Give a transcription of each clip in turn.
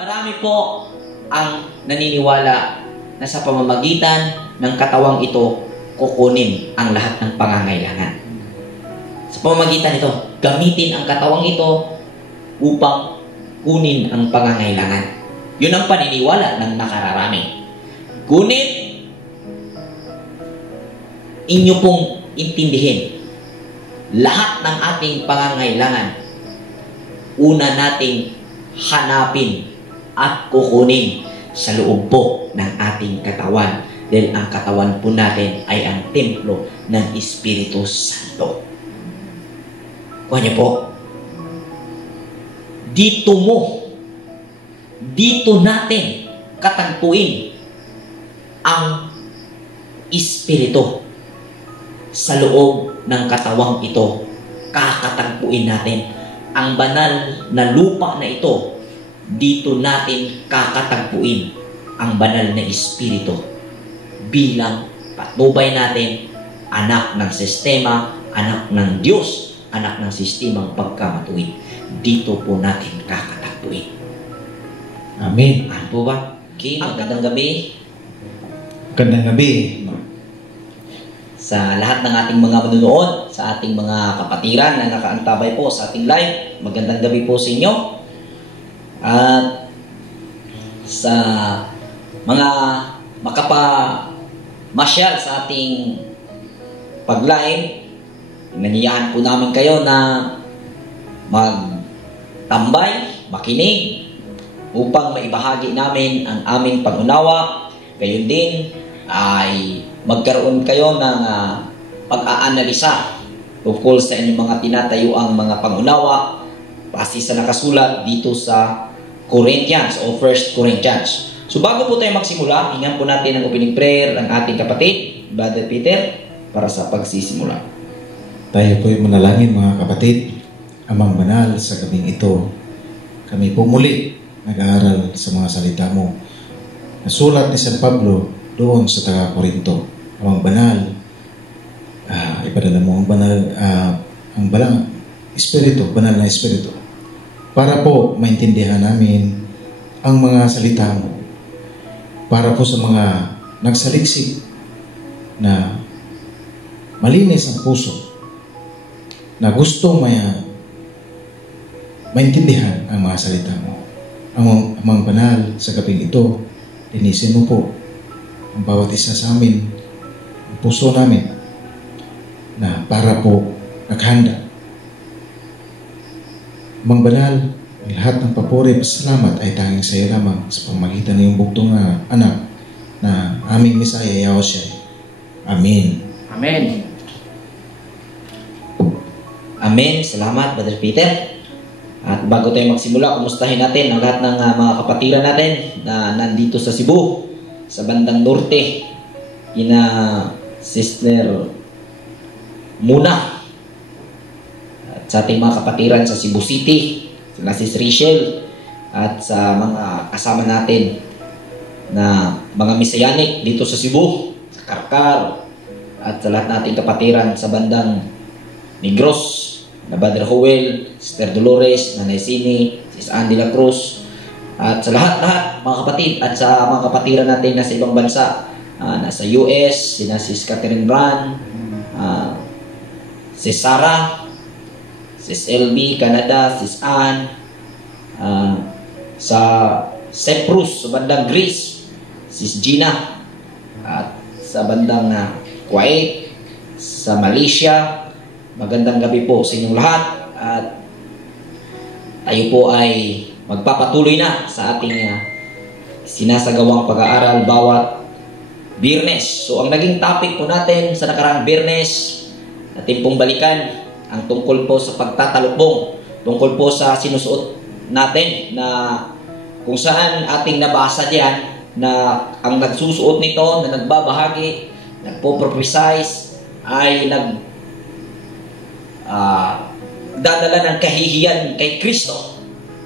Marami po ang naniniwala na sa pamamagitan ng katawang ito, kukunin ang lahat ng pangangailangan. Sa pamamagitan ito, gamitin ang katawang ito upang kunin ang pangangailangan. Yun ang paniniwala ng nakararami. Ngunit, inyo pong intindihin, lahat ng ating pangangailangan, una nating hanapin at kukunin sa loob po ng ating katawan. Dahil ang katawan po natin ay ang templo ng Espiritu Santo. Kuha niyo po, dito natin katagpuin ang Espiritu. Sa loob ng katawang ito, kakatagpuin natin ang banal na lupa na ito. Dito natin kakatagpuin ang banal na Espiritu bilang patnubay natin, anak ng sistema, anak ng Diyos, anak ng sistemang pagkamatuwid. Dito po natin kakatagpuin. Amen. Ano po ba? Okay, magandang gabi. Magandang gabi. Sa lahat ng ating mga manunood, sa ating mga kapatiran na nakaantabay po sa ating live, magandang gabi po sa inyo. At sa mga makapamasyal sa ating pag-live, naniyahan po namin kayo na magtambay, makinig, upang maibahagi namin ang aming pag-unawa. Gayon din ay magkaroon kayo ng pag-aanalisa tungkol sa inyong mga tinatayuang mga pangunawa base sa nakasulat dito sa Corinthians o 1 Corinthians. So bago po tayo magsimula, hingan po natin ang opening prayer ng ating kapatid, Brother Peter, para sa pagsisimula. Tayo po'y manalangin mga kapatid. Amang banal, sa gabing ito, kami po muli nag-aaral sa mga salita mo. Nasulat ni San Pablo doon sa taga-Korinto. Amang banal, ipadala mo ang banal, ang banal Espiritu, banal na Espiritu, para po maintindihan namin ang mga salita mo, para po sa mga nagsaliksik na malinis ang puso, na gusto maintindihan ang mga salita mo. Amang banal, sa gabing ito, linisin mo po ang bawat isa sa amin, ang puso namin, na para po naghanda. Amang banal, ang lahat ng papuri at salamat ay tanging sa iyo lamang sa pamagitan ng iyong bugtong na anak na aming Misaya, Yahushua. Amen. Amen. Amen. Salamat, Brother Peter. At bago tayo magsimula, kumustahin natin ang lahat ng mga kapatiran natin na nandito sa Cebu, sa bandang norte, kina Sister Muna, at sa ating mga kapatiran sa Cebu City, sila Sis Rachel, at sa mga kasama natin na mga Messianic dito sa Cebu, sa Karkar, at sa lahat nating kapatiran sa bandang Negros, na Brother Joel, Sister Dolores, Nanay Sini, Sis Andy La Cruz, at sa lahat-lahat mga kapatid, at sa mga kapatiran natin na sa ibang bansa, nasa US, sina Sis Catherine Bran, Sis Sarah, Sis LB, Canada, Sis Ann, sa Cyprus, sa bandang Greece, Sis Gina, at sa bandang Kuwait, sa Malaysia. Magandang gabi po sa inyong lahat, at tayo po ay magpapatuloy na sa ating sinasagawang pag-aaral bawat Biyernes. So ang naging topic po natin sa nakaraang Biyernes, natin pong balikan ang tungkol po sa pagtatalukbong, tungkol po sa sinusuot natin, na kung saan ating nabasa diyan na ang nagsusuot nito, na nagbabahagi, nagpo-prophesize, ay dadala ng kahihiyan kay Kristo.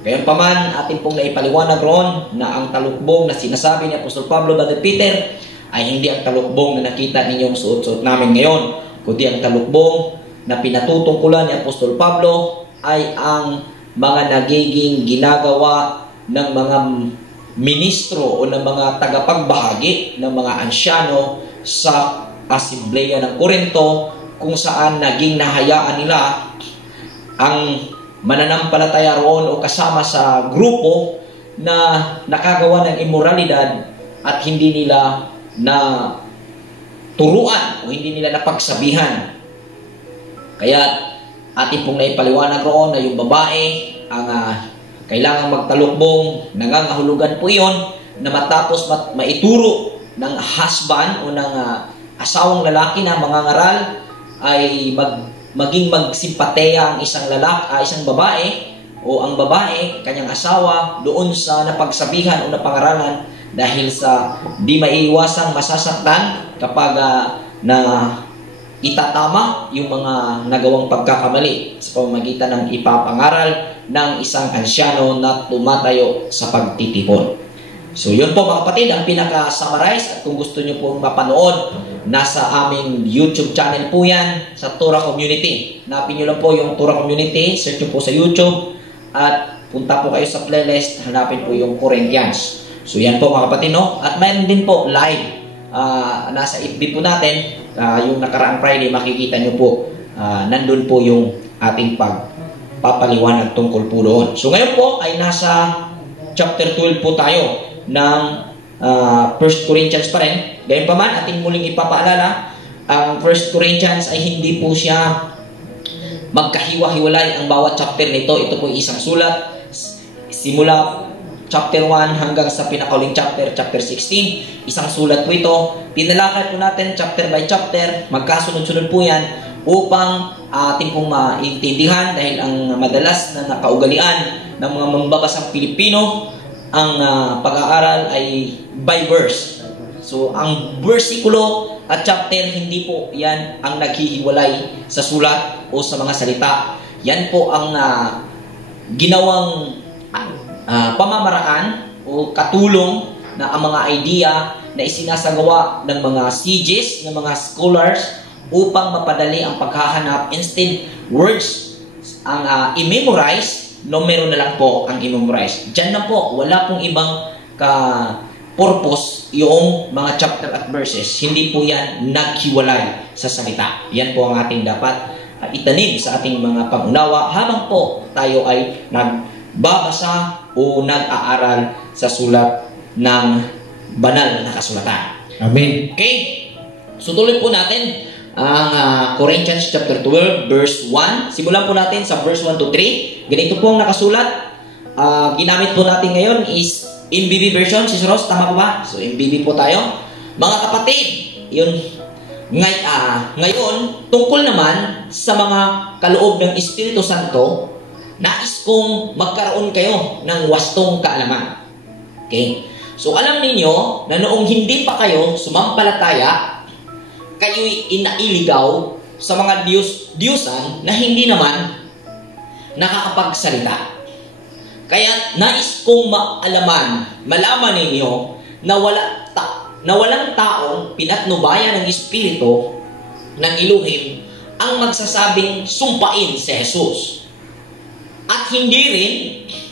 Gayunpaman, atin pong naipaliwanag roon na ang talukbong na sinasabi ni Apostol Pablo, Brother Peter, ay hindi ang talukbong na nakita ninyong suot-suot namin ngayon, kundi ang talukbong na pinatutungkulan ni Apostol Pablo ay ang mga nagiging ginagawa ng mga ministro o ng mga tagapagbahagi ng mga ansyano sa Asembleya ng Corinto, kung saan naging nahayaan nila ang mananampalataya roon o kasama sa grupo na nakagawa ng immoralidad at hindi nila na turuan o hindi nila napagsabihan. Kaya atin pong naipaliwanag roon na yung babae ang kailangang magtalukbong, nangangahulugan po yon na matapos maituro ng husband o ng asawang lalaki na mangangaral ay maging magsimpateya ang isang babae o ang babae, kanyang asawa, doon sa napagsabihan o napangaralan dahil sa di maiiwasang masasaktan kapag na itatama yung mga nagawang pagkakamali sa pamamagitan ng ipapangaral ng isang ansyano na tumatayo sa pagtitipon. So yun po mga kapatid, ang pinaka-summarize, at kung gusto nyo pong mapanood, nasa aming YouTube channel po yan, sa Torah Community. Hanapin nyo lang po yung Torah Community, search nyo po sa YouTube, at punta po kayo sa playlist, hanapin po yung Corinthians. So yan po mga kapatid, no? At mayroon din po live, nasa FB po natin, yung nakaraang Friday, makikita nyo po, nandun po yung ating pagpapaliwanag tungkol po doon. So ngayon po ay nasa chapter 12 po tayo ng 1 Corinthians pa rin. Gayun pa man, ating muling ipapaalala, ang 1 Corinthians ay hindi po siya magkahiwa-hiwalay ang bawat chapter nito. Ito po isang sulat. Simula chapter 1 hanggang sa pinakauling chapter 16. Isang sulat po ito. Tinalakay po natin chapter by chapter. Magkasunod-sunod po yan upang ating pong maintindihan, dahil ang madalas na nakaugalian ng mga mambabasang Pilipino, ang pag-aaral ay by verse. So, ang versikulo at chapter, hindi po yan ang naghihiwalay sa sulat o sa mga salita. Yan po ang ginawang pamamaraan o katulong na ang mga idea na isinasagawa ng mga sages, ng mga scholars, upang mapadali ang paghahanap. Instead, words ang i-memorize, numero na lang po ang i-memorize. Diyan na po, wala pong ibang purpose yung mga chapter at verses. Hindi po yan naghiwalay sa salita. Yan po ang ating dapat itanim sa ating mga pangunawa habang po tayo ay nagbabasa o nag-aaral sa sulat ng banal na kasulatan. Amen. Okay? So tuloy po natin ang Corinthians chapter 12 verse 1. Simulan po natin sa verse 1 to 3. Ganito po ang nakasulat. Ginamit po natin ngayon is MBB version. Si Ross, tama po ba? So MBB po tayo. Mga kapatid, yun, ngayon, tungkol naman sa mga kaloob ng Espiritu Santo, nais kong magkaroon kayo ng wastong kaalaman. Okay? So alam ninyo na noong hindi pa kayo sumampalataya, kayo'y inailigaw sa mga Diyosan na hindi naman nakakapagsalita. Kaya nais kong malaman ninyo na walang taong pinatnubayan ng Espiritu ng Elohim ang magsasabing sumpain si Jesus. At hindi rin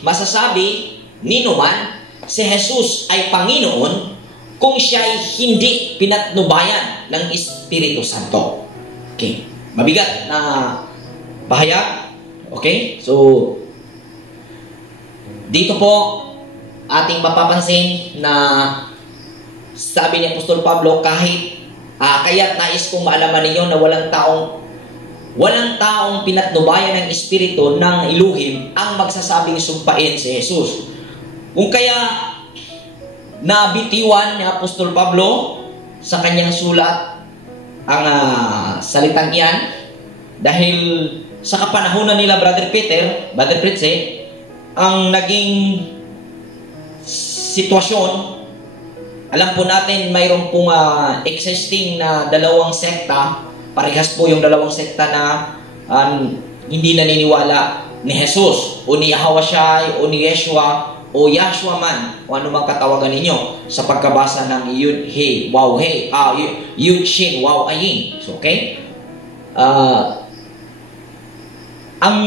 masasabi ninuman si Jesus ay Panginoon kung siya ay hindi pinatnubayan ng Espiritu Santo. Okay. Mabigat na pahayag. Okay? So, dito po, ating mapapansin na sabi ni Apostol Pablo, kaya't nais kong maalaman ninyo na walang taong pinatnubayan ng Espiritu ng Elohim ang magsasabing sumpain si Jesus. Kung kaya nabitiwan ni Apostol Pablo sa kanyang sulat ang salitang iyan, dahil sa kapanahunan nila Brother Pritze, ang naging sitwasyon, alam po natin mayroon pong existing na dalawang sekta. Parehas po yung dalawang sekta na hindi naniniwala ni Jesus o ni Yahweh o ni Yeshua o Yahshua man, o ano mang katawagan ninyo sa pagkabasa ng Yud He Waw He, Yud Shin Waw Ayin. So, okay? ang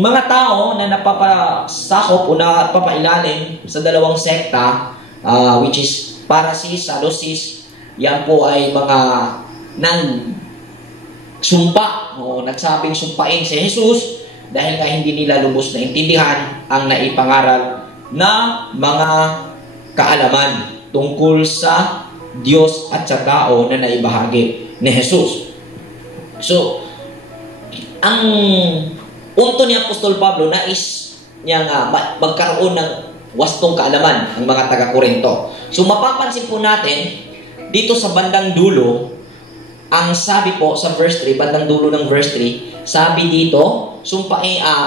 mga tao na napapasakop o napapailalim sa dalawang sekta, which is Pharisees, Sadducees, yan po ay mga nang sumpa o nagsabing sumpain si Jesus dahil nga hindi nila lubos na intindihan ang naipangaral na mga kaalaman tungkol sa Diyos at sa tao na naibahagi ni Jesus. So, ang punto ni Apostol Pablo nais niya nga magkaroon ng wastong kaalaman ang mga taga-Korinto. So mapapansin po natin dito sa bandang dulo, ang sabi po sa verse 3, bandang dulo ng verse 3, sabi dito,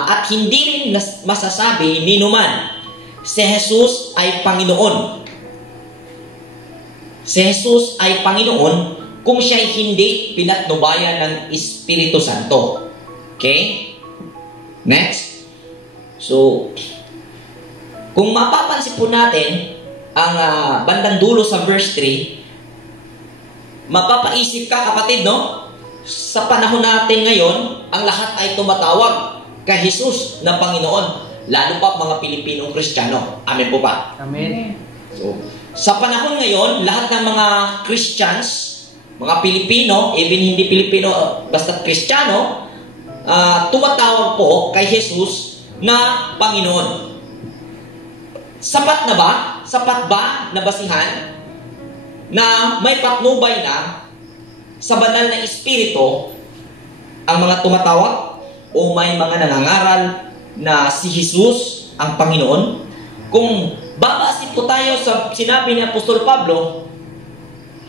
at hindi rin masasabi ni numan, si Jesus ay Panginoon. Si Jesus ay Panginoon kung siya'y hindi pinatnubayan ng Espiritu Santo. Okay? Next. So, kung mapapansin po natin ang bandang dulo sa verse 3, mapapaisip ka kapatid, no? Sa panahon natin ngayon, ang lahat ay tumatawag kay Jesus na Panginoon. Lalo pa mga Pilipinong Kristiyano. Amen po ba? Amen. So, sa panahon ngayon, lahat ng mga Christians, mga Pilipino, even hindi Pilipino, basta Kristiyano, tumatawag po kay Jesus na Panginoon. Sapat na ba? Sapat ba na basihan na may patnubay na sa banal na Espiritu ang mga tumatawag o may mga nangangaral na si Jesus ang Panginoon? Kung babasin po tayo sa sinabi ni Apostol Pablo,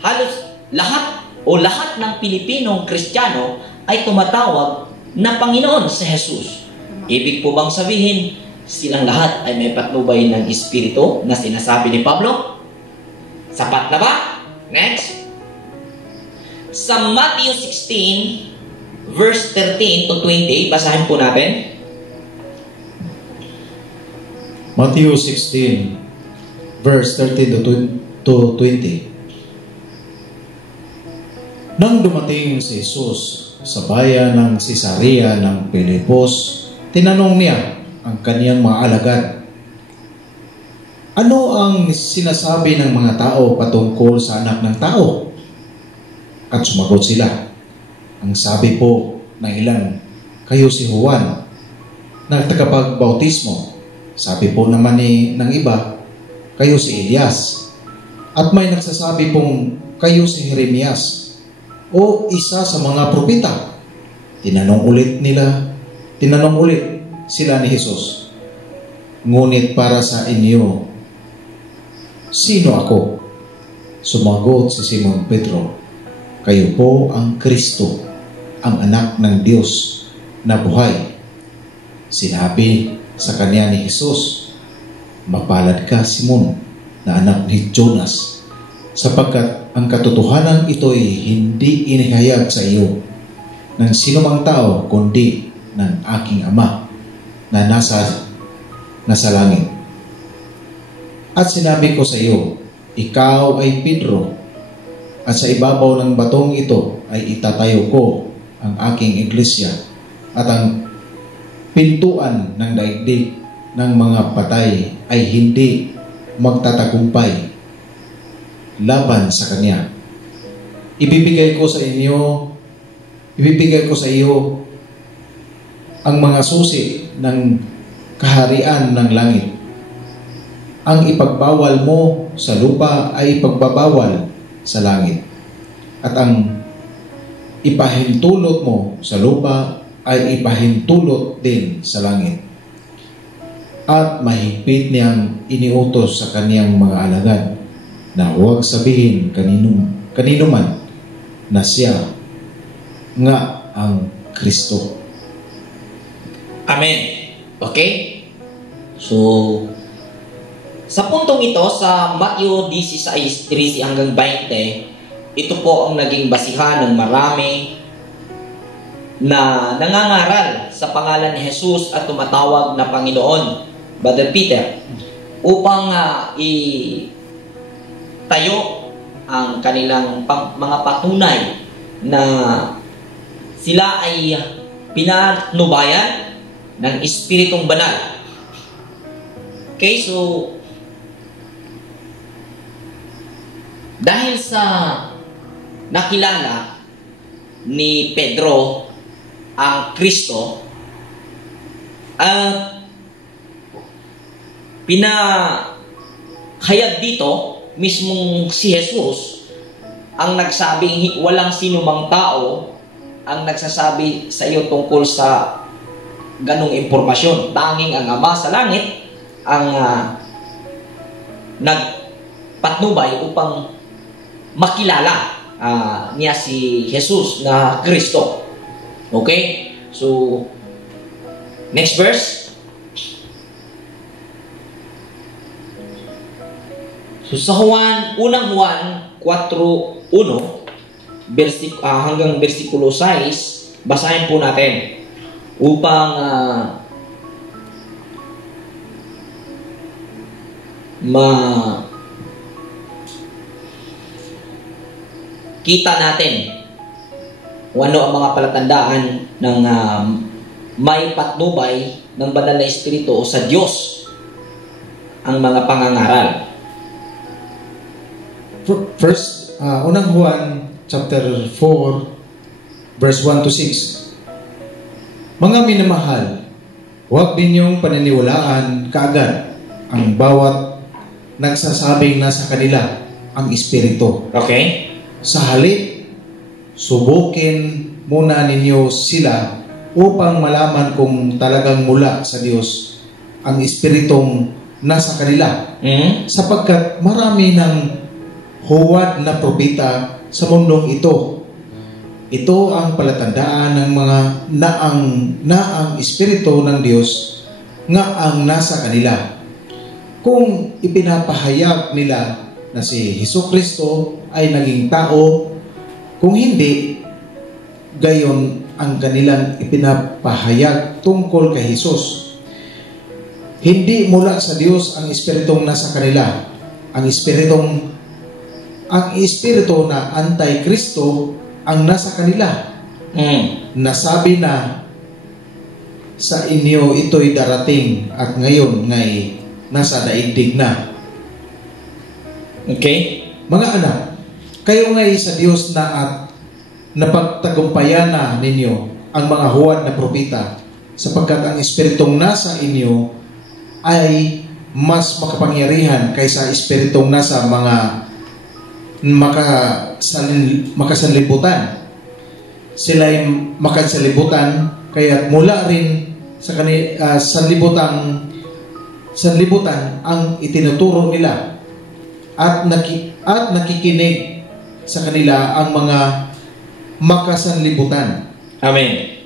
halos lahat ng Pilipinong Kristiyano ay tumatawag na Panginoon si Jesus. Ibig po bang sabihin, silang lahat ay may patnubay ng Espiritu na sinasabi ni Pablo? Sapat na ba? Next. Sa Matthew 16, verse 13 to 20, basahin po natin. Matthew 16, verse 13 to 20. Nang dumating si Jesus sa bayan ng Cesarea ng Pilipos, tinanong niya ang kaniyang mga alagad, ano ang sinasabi ng mga tao patungkol sa anak ng tao? At sumagot sila, ang sabi po ng ilan, kayo si Juan na tagapagbautismo. Sabi po naman ng iba, kayo si Elias. At may nagsasabi pong kayo si Jeremias o isa sa mga propeta. Tinanong ulit sila ni Jesus, ngunit para sa inyo, sino ako? Sumagot si Simon Pedro, kayo po ang Kristo, ang anak ng Diyos na buhay. Sinabi sa kanya ni Jesus, mapalad ka, Simon, na anak ni Jonas, sapagkat ang katotohanan ito'y hindi inihayag sa iyo ng sinumang tao, kundi ng aking Ama na nasa langit. At sinabi ko sa iyo, ikaw ay Pedro, at sa ibabaw ng batong ito ay itatayo ko ang aking iglesia, at ang pintuan ng daigdig ng mga patay ay hindi magtatagumpay laban sa kanya. Ibibigay ko sa iyo ang mga susi ng kaharian ng langit. Ang ipagbawal mo sa lupa ay ipagbabawal sa langit, at ang ipahintulot mo sa lupa ay ipahintulot din sa langit. At mahigpit niyang iniutos sa kaniyang mga alagad na huwag sabihin kanino man na siya nga ang Kristo. Amen. Okay? So, sa puntong ito, sa Matthew 16:13 hanggang 20, ito po ang naging basihan ng marami na nangangaral sa pangalan ni Jesus at tumatawag na Panginoon, Brother Peter, upang itayo ang kanilang mga patunay na sila ay pinatnubayan ng Espiritong Banal. Okay, so dahil sa nakilala ni Pedro ang Kristo, pinahayag dito mismong si Jesus ang nagsabing walang sinumang tao ang nagsasabi sa iyo tungkol sa ganong impormasyon. Tanging ang Ama sa langit ang nagpatnubay upang makilala niya si Jesus na Kristo. Okay? So, next verse. So, sa unang Juan 4:1 hanggang versikulo 6, basahin po natin upang kita natin kung ano ang mga palatandaan ng may patnubay ng banal na espiritu o sa Diyos ang mga pangangaral. First, unang Juan chapter 4 verse 1 to 6. Mga minamahal, huwag ninyong paniniwalaan kaagad ang bawat nagsasabing nasa kanila ang espiritu. Okay? Sa halip, subukin muna ninyo sila upang malaman kung talagang mula sa Diyos ang espiritong nasa kanila. Sapagkat marami ng huwad na propeta sa mundong ito. Ito ang palatandaan ng mga naang espiritu ng Diyos nga ang nasa kanila. Kung ipinapahayag nila na si Hesukristo ay naging tao, kung hindi, gayon ang kanilang ipinapahayag tungkol kay Jesus. Hindi mula sa Diyos ang espiritong nasa kanila. Ang espiritu na anti-Kristo ang nasa kanila. Nasabi na sa inyo ito'y darating at ngayon ngay nasa daigdig na. Okay? Mga anak, kayo ngay sa Diyos na at napagtagumpayan na ninyo ang mga huwad na propeta, sapagkat ang espiritong nasa inyo ay mas makapangyarihan kaysa espiritong nasa mga makasanlibutan. Sila'y makasanlibutan, kaya mula rin sa sanlibutan ang itinuturo nila at nakikinig sa kanila ang mga makasanlibutan. Amen.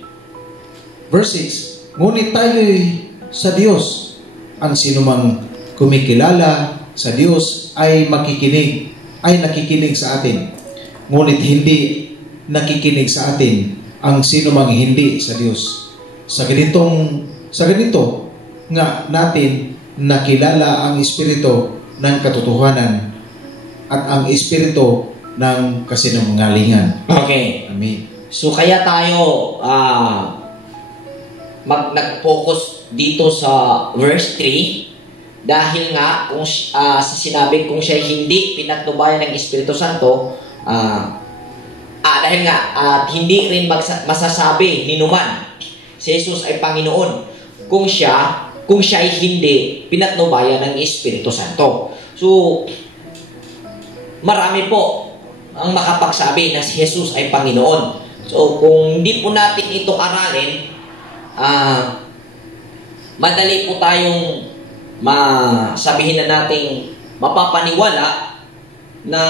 Verse 6, ngunit tayo'y sa Diyos. Ang sinumang kumikilala sa Diyos ay nakikinig sa atin. Ngunit hindi nakikinig sa atin ang sinumang hindi sa Diyos. Sa ganito nga natin nakilala ang espiritu ng katotohanan at ang espiritu ng kasinungalingan. Okay. Amen. So kaya tayo nag-focus dito sa verse 3 dahil nga kung sa sinabi kung siya hindi pinatnubayan ng Espiritu Santo, dahil nga hindi rin masasabi ni numan si Jesus ay Panginoon kung siya ay hindi pinatnubayan ng Espiritu Santo. So marami po ang makapagsabi na si Jesus ay Panginoon. So kung hindi po natin ito aralin, madali po tayong masabihin na nating mapapaniwala na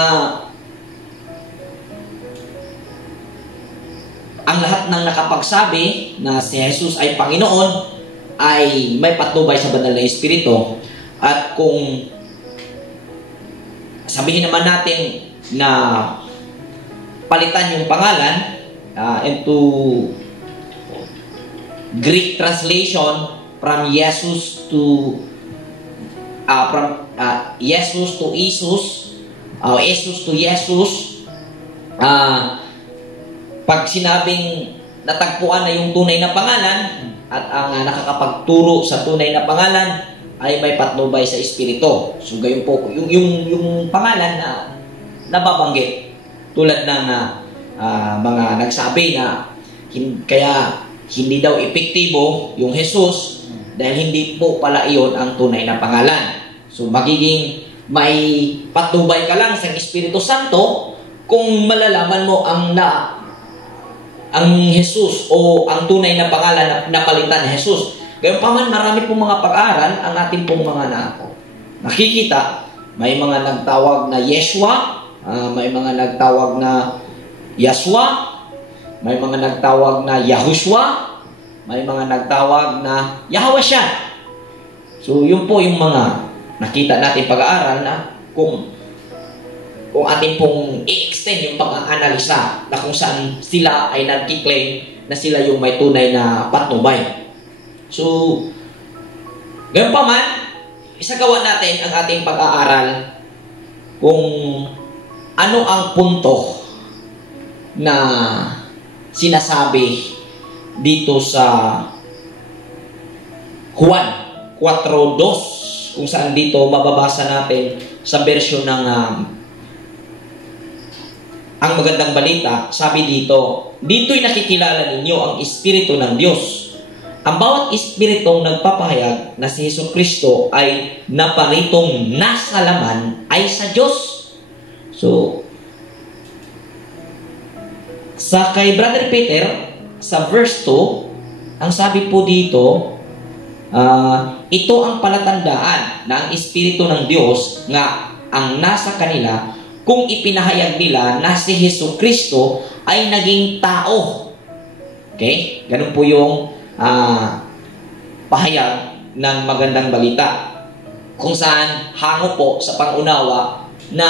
ang lahat ng nakapagsabi na si Jesus ay Panginoon ay may patnubay sa banal na Espiritu. At kung sabihin naman natin na palitan yung pangalan into Greek translation from Jesus to Jesus to Isus, Jesus to Jesus. Pag sinabing natagpuan na yung tunay na pangalan, at ang nakakapagturo sa tunay na pangalan ay may patnubay sa Espiritu. So gayon po, yung pangalan na nababanggit, tulad ng mga nagsabi na kaya hindi daw epektibo yung Jesus dahil hindi po pala iyon ang tunay na pangalan. So magiging may patnubay ka lang sa Espiritu Santo kung malalaman mo ang Jesus o ang tunay na pangalan na palitan ni Jesus. Gayunpaman, marami pong mga pag-aaral ang ating pong mga nakikita. May mga nagtawag na Yeshua, may mga nagtawag na Yaswa, may mga nagtawag na Yahushua, may mga nagtawag na Yahwasya. So, yun po yung mga nakita natin pag-aaral na kung atin pong i-extend yung pag-aanalisa na kung saan sila ay nag-claim na sila yung may tunay na patnubay. So, gayon pa man, isagawa natin ang ating pag-aaral kung ano ang punto na sinasabi dito sa Juan 4:2, kung saan dito mababasa natin sa version ng ang magandang balita. Sabi dito'y nakikilala ninyo ang Espiritu ng Diyos. Ang bawat espiritong nagpapahayag na si Jesucristo ay naparitong nasa laman ay sa Diyos. So, sa kay Brother Peter, sa verse 2, ang sabi po dito, ito ang palatandaan na ang Espiritu ng Diyos nga ang nasa kanila kung ipinahayag nila na si Jesucristo ay naging tao. Okay? Ganun po yung pahayag ng magandang balita, kung saan hango po sa pangunawa na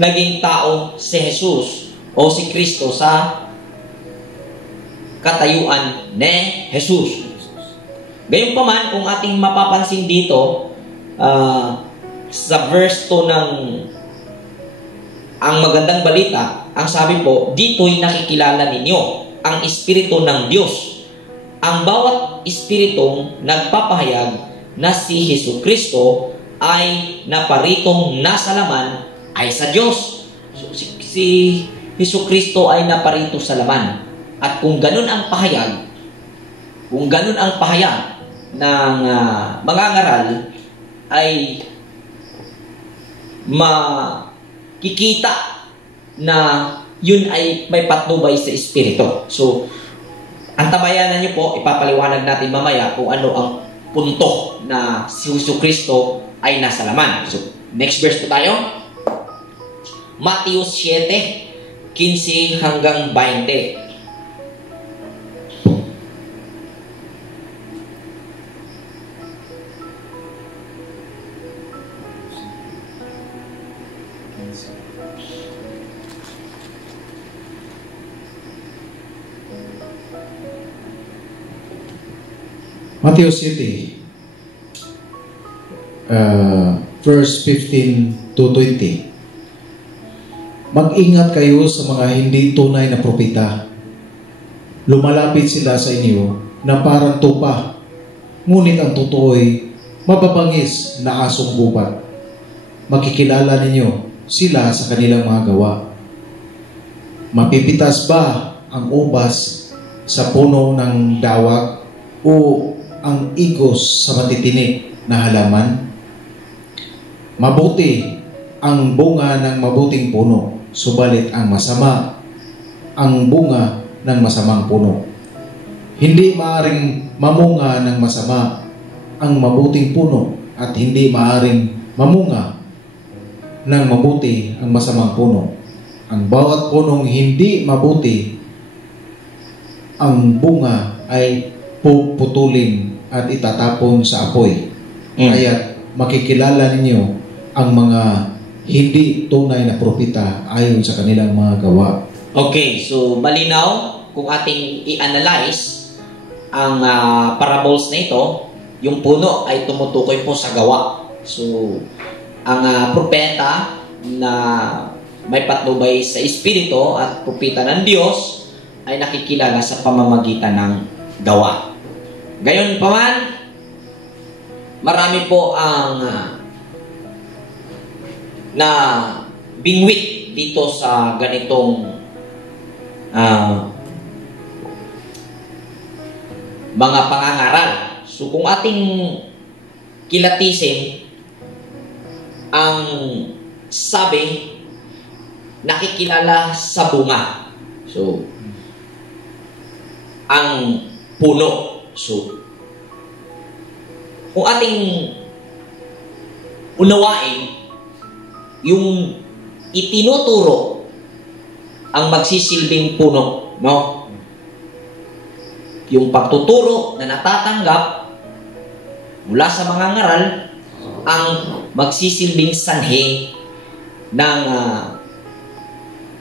naging tao si Jesus o si Kristo sa katayuan ni Jesus. Gayunpaman, kung ating mapapansin dito sa verse 2 ng ang magandang balita, ang sabi po, dito'y nakikilala ninyo ang Espiritu ng Diyos. Ang bawat espiritong nagpapahayag na si Jesucristo ay naparitong nasa laman ay sa Diyos. So, si Jesucristo ay naparito sa laman. At kung ganun ang pahayag, ng mga ngaral, ay makikita na yun ay may patnubay sa Espiritu. So, ang tabayanan niyo po, ipapaliwanag natin mamaya kung ano ang punto na si Jesucristo ay nasa laman. So, next verse po tayo. Matthew 7:15 hanggang 20. Matthew 7, verse 15 to 20. Mag-ingat kayo sa mga hindi tunay na propeta. Lumalapit sila sa inyo na parang tupa, ngunit ang totoo'y mababangis na asong gubat. Makikilala ninyo sila sa kanilang mga gawa. Mapipitas ba ang ubas sa puno ng dawag o ang igos sa matitinik na halaman? Mabuti ang bunga ng mabuting puno, subalit ang masama ang bunga ng masamang puno. Hindi maaring mamunga ng masama ang mabuting puno at hindi maaring mamunga ng mabuti ang masamang puno. Ang bawat punong hindi mabuti ang bunga ay puputulin at itatapon sa apoy. Kaya makikilala ninyo ang mga hindi tunay na propeta ayon sa kanilang mga gawa. Okay, so malinaw kung ating i-analyze ang parables na ito, yung puno ay tumutukoy po sa gawa. So, ang propeta na may patnubay sa Espiritu at propeta ng Diyos ay nakikilala sa pamamagitan ng gawa. Gayon pa man, marami po ang na bingwit dito sa ganitong mga pangangaral. So kung ating kilatisin, ang sabi, nakikilala sa bunga. So, ang puno. So, kung ating unawain, yung itinuturo ang magsisilbing puno, no? Yung pagtuturo na natatanggap mula sa mga ngaral ang magsisilbing sanhi ng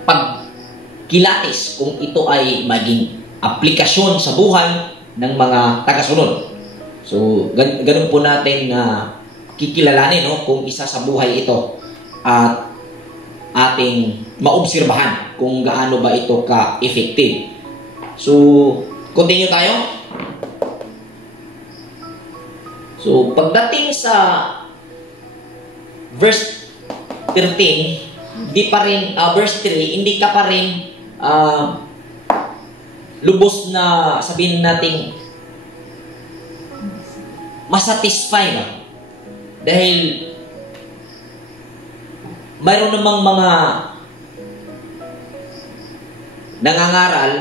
pagkilatis kung ito ay maging aplikasyon sa buhay ng mga tagasunod. So, ganun po natin kikilalanin, no, kung isa sa buhay ito at ating maobserbahan kung gaano ba ito ka-effective. So, continue tayo. So, pagdating sa verse 13, verse 3, hindi ka pa rin lubos na sabihin natin masatisfy ba? Dahil mayroon namang mga nangangaral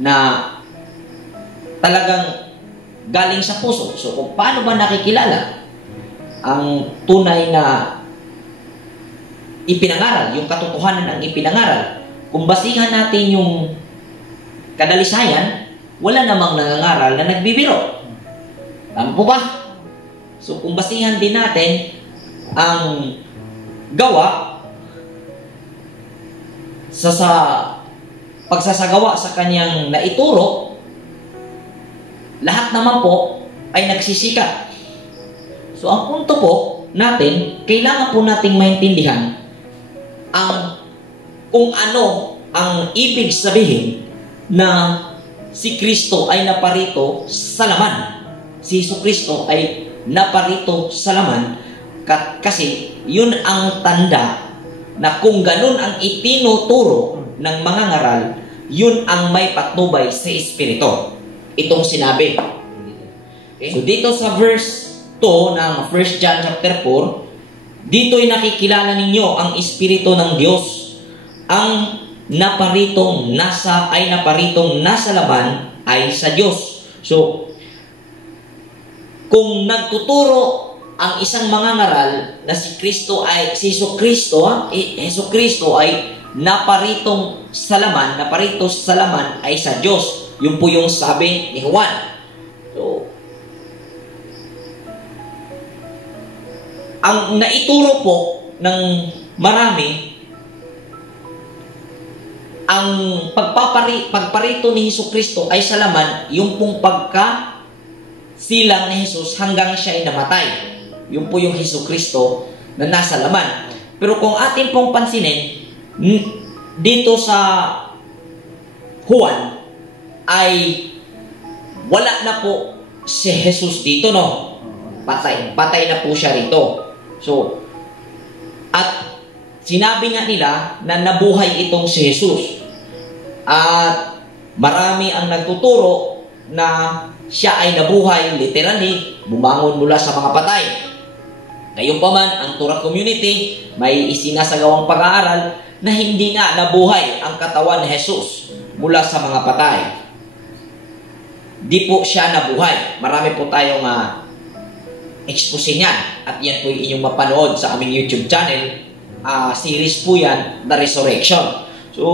na talagang galing sa puso. So, kung paano ba nakikilala ang tunay na ipinangaral, yung katotohanan ng ipinangaral, kung basihan natin yung kadalisayan, wala namang nangangaral na nagbibiro. Tama po ba? So, kung basihan din natin ang gawa sa pagsasagawa sa kanyang naituro, lahat naman po ay nagsisikat. So, ang punto po natin, kailangan po nating maintindihan kung ano ang ibig sabihin na si Kristo ay naparito sa laman. Si Jesucristo ay naparito sa laman kasi yun ang tanda na kung ganun ang itinuturo ng mga ngaral, yun ang may patnubay sa Espiritu. Itong sinabi. Okay? So dito sa verse 2 ng 1 John chapter 4, dito'y nakikilala ninyo ang Espiritu ng Diyos. Ang naparitong nasa laman ay sa Diyos. So, kung nagtuturo ang isang mangangaral na si Jesucristo ay naparito sa laman ay sa Diyos. Yun po yung sabi ni Juan. So, ang naituro po ng marami, ang pagparito ni Jesucristo ay sa laman, yung pong silang ni Jesus hanggang siya ay namatay. Yun po yung Jesucristo na nasa laman. Pero kung atin pong pansinin, dito sa Juan ay wala na po si Jesus dito, no? Patay na po siya rito. So, at sinabi nga nila na nabuhay itong si Jesus. At marami ang nagtuturo na siya ay nabuhay, literally, bumangon mula sa mga patay. Ngayon pa man, ang Torah community may isinasagawang pag-aaral na hindi nga nabuhay ang katawan ni Jesus mula sa mga patay. Di po siya nabuhay. Marami po tayong expose niyan. At yan po yung inyong mapanood sa aming YouTube channel. Series po yan, The Resurrection. So,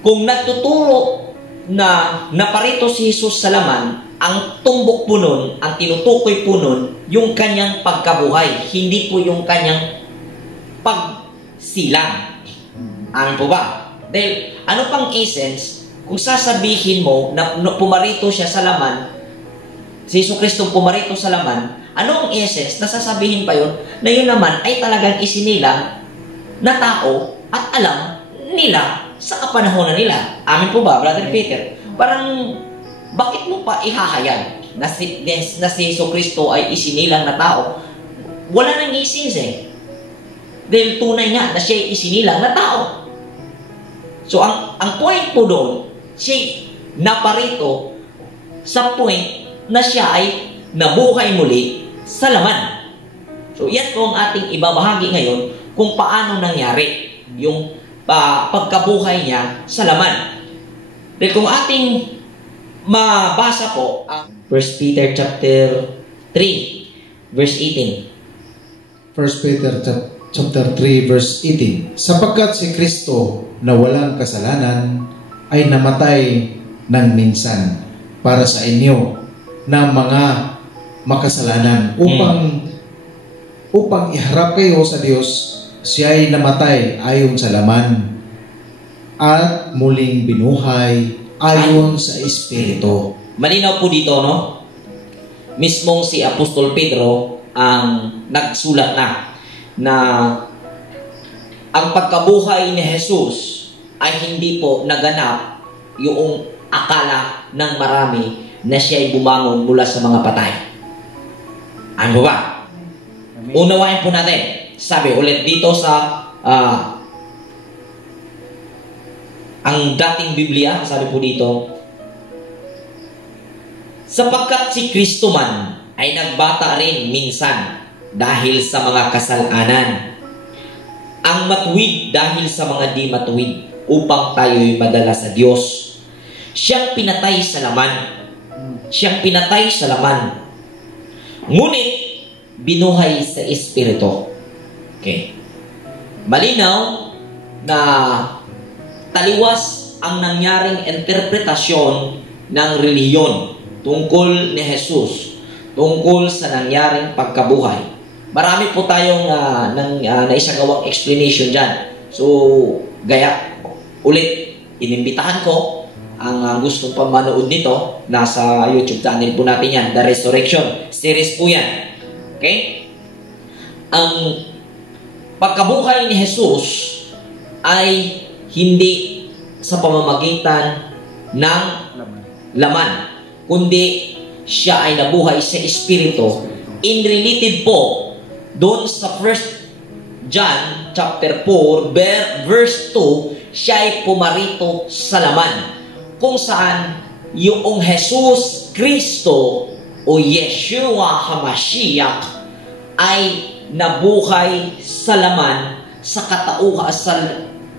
kung nagtuturo na naparito si Jesus sa laman, ang tumbok po nun, ang tinutukoy po nun, yung kanyang pagkabuhay, hindi po yung kanyang pagsilang. Ano po ba? Dahil, ano pang essence, kung sasabihin mo na pumarito siya sa laman, si Jesucristo pumarito sa laman, anong essence na sasabihin pa yun, na yun naman ay talagang isinilang na tao at alam nila sa kapanahonan nila. Amin po ba, Brother Peter? Parang, bakit mo pa ihahayag na si Jesucristo ay isinilang na tao? Wala nang isins eh. Dahil tunay nga na siya ay isinilang na tao. So, ang point po doon, siya naparito sa point na siya ay nabuhay muli sa laman. So, yan po ang ating ibabahagi ngayon kung paano nangyari yung pagkabuhay niya sa laman. Dahil kung ating mabasa po ang 1 Peter chapter 3, verse 18. 1 Peter chapter 3 verse 18. Sapagkat si Kristo na walang kasalanan ay namatay ng minsan para sa inyo na mga makasalanan upang iharap kayo sa Diyos. Siya ay namatay ayon sa laman at muling binuhay ayon sa Espiritu. Malinaw po dito, no? Mismong si Apostol Pedro ang nagsulat na ang pagkabuhay ni Jesus ay hindi po naganap yung akala ng marami na siya ay bumangon mula sa mga patay. Ano ba? Unawain po natin. Sabi ulit dito sa ang dating Biblia, sabi po dito, sapagkat si Kristo man ay nagbata rin minsan dahil sa mga kasalanan, ang matuwid dahil sa mga di matuwid, upang tayo'y madala sa Diyos. Siyang pinatay sa laman. Siyang pinatay sa laman. Ngunit, binuhay sa Espiritu. Okay. Malinaw na taliwas ang nangyaring interpretasyon ng reliyon tungkol ni Jesus, tungkol sa nangyaring pagkabuhay. Marami po tayong naisagawang explanation dyan. So, gaya, ulit, inimbitahan ko ang gustong pamanood nito. Nasa YouTube channel po natin yan, The Resurrection series po yan. Okay? Ang pagkabuhay ni Jesus ay hindi sa pamamagitan ng laman, kundi siya ay nabuhay sa Espiritu. In related po doon sa 1 John chapter 4 verse 2, siya ay pumarito sa laman, kung saan yung Jesus Kristo o Yeshua HaMashiach ay nabuhay sa laman, sa katauhan,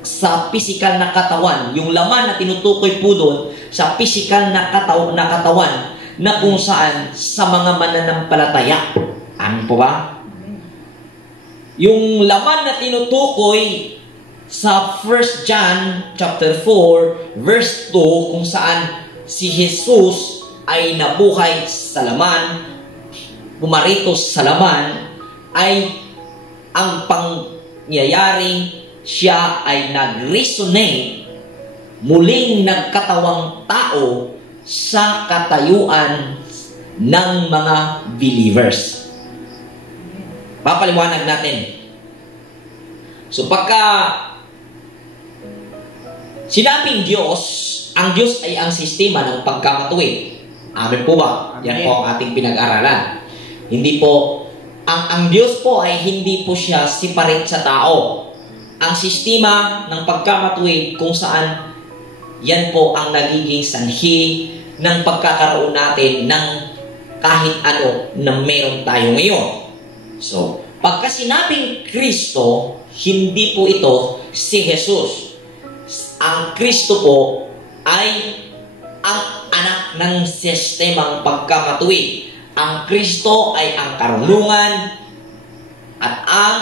sa pisikal na katawan. Yung laman na tinutukoy po doon sa pisikal na katawan na kung saan sa mga mananampalataya. Amin po ba? Yung laman na tinutukoy sa 1 John chapter 4 verse 2, kung saan si Jesus ay nabuhay sa laman, pumarito sa laman, ay ang pangyayaring siya ay nag-resonate, muling nagkatawang tao sa katayuan ng mga believers. Papaliwanag natin. So pagka sinabing Diyos, ang Diyos ay ang sistema ng pagkamatuwid. Amin po ba? Yan po ang ating pinag-aralan. Hindi po, ang Diyos po ay hindi po siya separate sa tao. Ang sistema ng pagkamatuwid kung saan yan po ang nagiging sanhi ng pagkakaroon natin ng kahit ano na meron tayo ngayon. So, pagka sinabing Kristo, hindi po ito si Jesus. Ang Kristo po ay ang anak ng sistemang pagkamatuwid. Ang Kristo ay ang karunungan at ang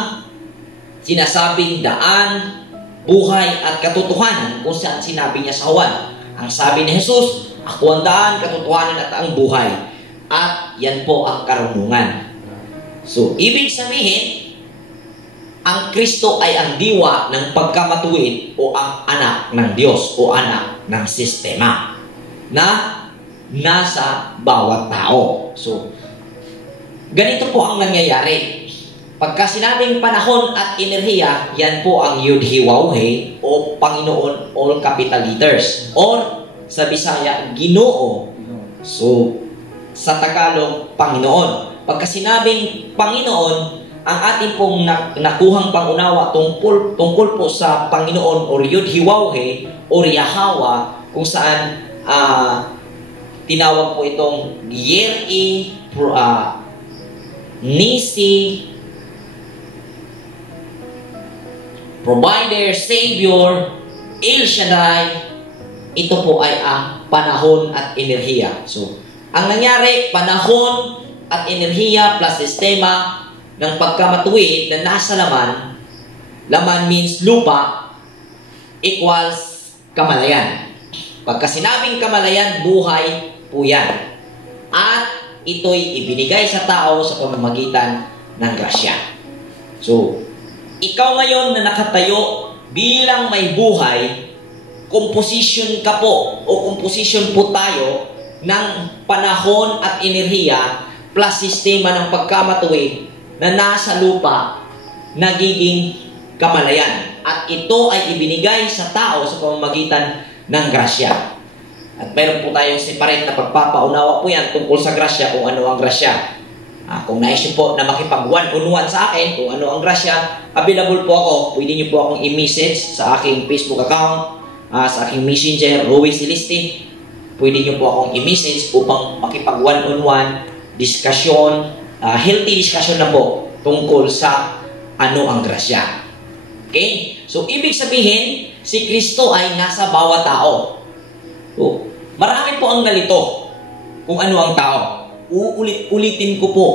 sinasabing daan, buhay at katotohanan, kung saan sinabi niya sa Juan. Ang sabi ni Jesus, ako ang daan, katotohanan at ang buhay. At yan po ang karunungan. So, ibig sabihin, ang Kristo ay ang diwa ng pagkamatuwid o ang anak ng Diyos o anak ng sistema na nasa bawat tao. So, ganito po ang nangyayari. Pagka sinabing panahon at enerhiya, yan po ang Yud-Hi-Waw-He o o Panginoon, all capital letters. Or sa Bisaya, Ginoo. So, sa Tagalog, Panginoon. Pagka sinabing Panginoon, ang ating pong nakuhang pangunawa tungkol po sa Panginoon or Yud-Hiwawhe or Yahawa, kung saan tinawag po itong Yeri, Nisi, Provider, Savior, El Shaddai. Ito po ay ang panahon at enerhiya. So, ang nangyari, panahon at enerhiya plus sistema ng pagkamatuwid na nasa laman. Laman means lupa equals kamalayan. Pagka sinabing kamalayan, buhay po yan. At ito'y ibinigay sa tao sa pamamagitan ng grasya. So, ikaw ngayon na nakatayo bilang may buhay, composition ka po o composition po tayo ng panahon at enerhiya plus sistema ng pagkamatuwid na nasa lupa, nagiging kamalayan. At ito ay ibinigay sa tao sa pamamagitan ng grasya. At meron po tayong separate na pagpapaunawa po yan tungkol sa grasya, kung ano ang grasya. Kung nais nyo po na makipag one-on-one sa akin, kung ano ang grasya, available po ako. Pwede nyo po akong i-message sa aking Facebook account, sa aking messenger, Roy Celeste. Pwede nyo po akong i-message upang makipag one-on-one discussion, healthy discussion na po tungkol sa ano ang grasya. Okay? So, ibig sabihin, si Kristo ay nasa bawat tao. So, marami po ang nalito kung ano ang tao. Uulit-ulitin ko po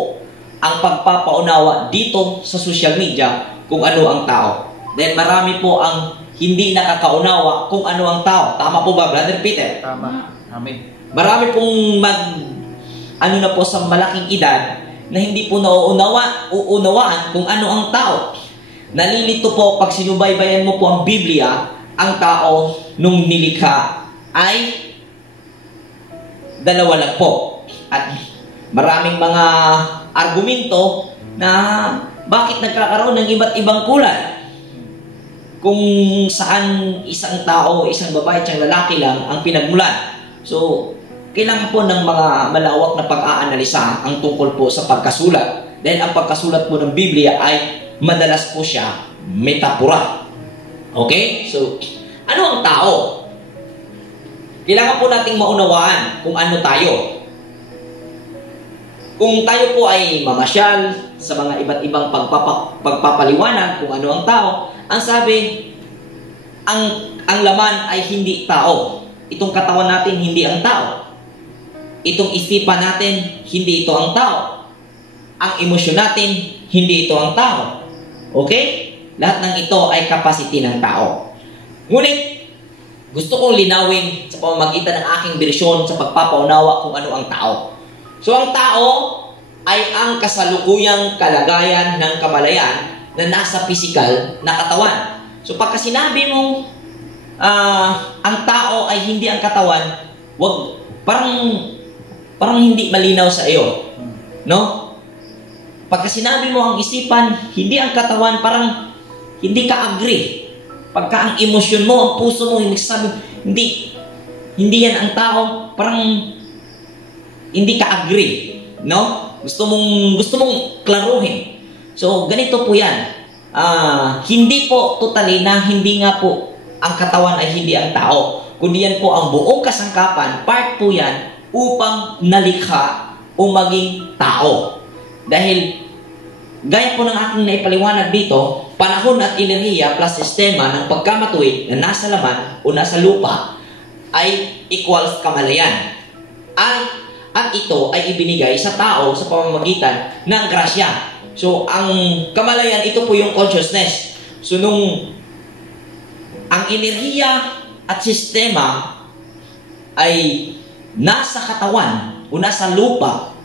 ang pagpapaunawa dito sa social media kung ano ang tao. Dahil marami po ang hindi nakakaunawa kung ano ang tao. Tama po ba, Brother Peter? Tama. Amen. Marami pong ano na po sa malaking edad na hindi po uunawaan kung ano ang tao. Nalilito po pag sinubaybayan mo po ang Biblia, ang tao nung nilikha ay dalawa lang po. At maraming mga argumento na bakit nagkakaroon ng iba't ibang kulay. Kung saan isang tao, isang babae, isang lalaki lang ang pinagmulan. So, kailangan po ng mga malawak na pag-aanalisa ang tungkol po sa pagkasulat. Dahil ang pagkasulat po ng Biblia ay madalas po siya metapora. Okay? So, ano ang tao? Kailangan po nating maunawaan kung ano tayo. Kung tayo po ay mamasyal sa mga iba't ibang pagpapaliwanag kung ano ang tao, ang sabi, ang laman ay hindi tao. Itong katawan natin, hindi ang tao. Itong isipan natin, hindi ito ang tao. Ang emosyon natin, hindi ito ang tao. Okay? Lahat ng ito ay capacity ng tao. Ngunit, gusto kong linawin sa pamamagitan ng aking bersyon sa pagpapaunawa kung ano ang tao. So, ang tao ay ang kasalukuyang kalagayan ng kamalayan na nasa physical na katawan. So, pagka sinabi mong ang tao ay hindi ang katawan, parang hindi malinaw sa iyo. No? Pagka sinabi mo ang isipan, hindi ang katawan, parang hindi ka agree. Pagka ang emosyon mo, ang puso mo, hindi yan ang tao, parang hindi ka agree. No? Gusto mong klaruhin. So, ganito po yan. Hindi po totally na hindi nga po ang katawan ay hindi ang tao. Kundi yan po ang buong kasangkapan, part po yan upang nalikha o maging tao. Dahil, gaya po ng aking naipaliwanag dito, panahon at enerhiya plus sistema ng pagkamatuwid na nasa laman o nasa lupa ay equals kamalayan. At ito ay ibinigay sa tao sa pamamagitan ng grasya. So, ang kamalayan, ito po yung consciousness. So, nung ang enerhiya at sistema ay nasa katawan o nasa lupa,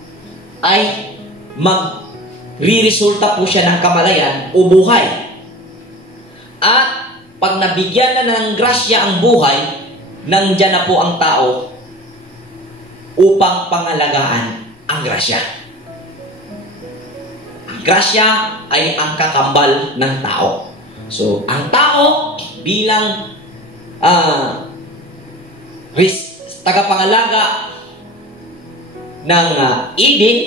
ay magre-resulta po siya ng kamalayan o buhay. At pag nabigyan na ng grasya ang buhay, nandyan na po ang tao upang pangalagaan ang grasya. Ang grasya ay ang kakambal ng tao. So, ang tao bilang tagapangalaga ng Eden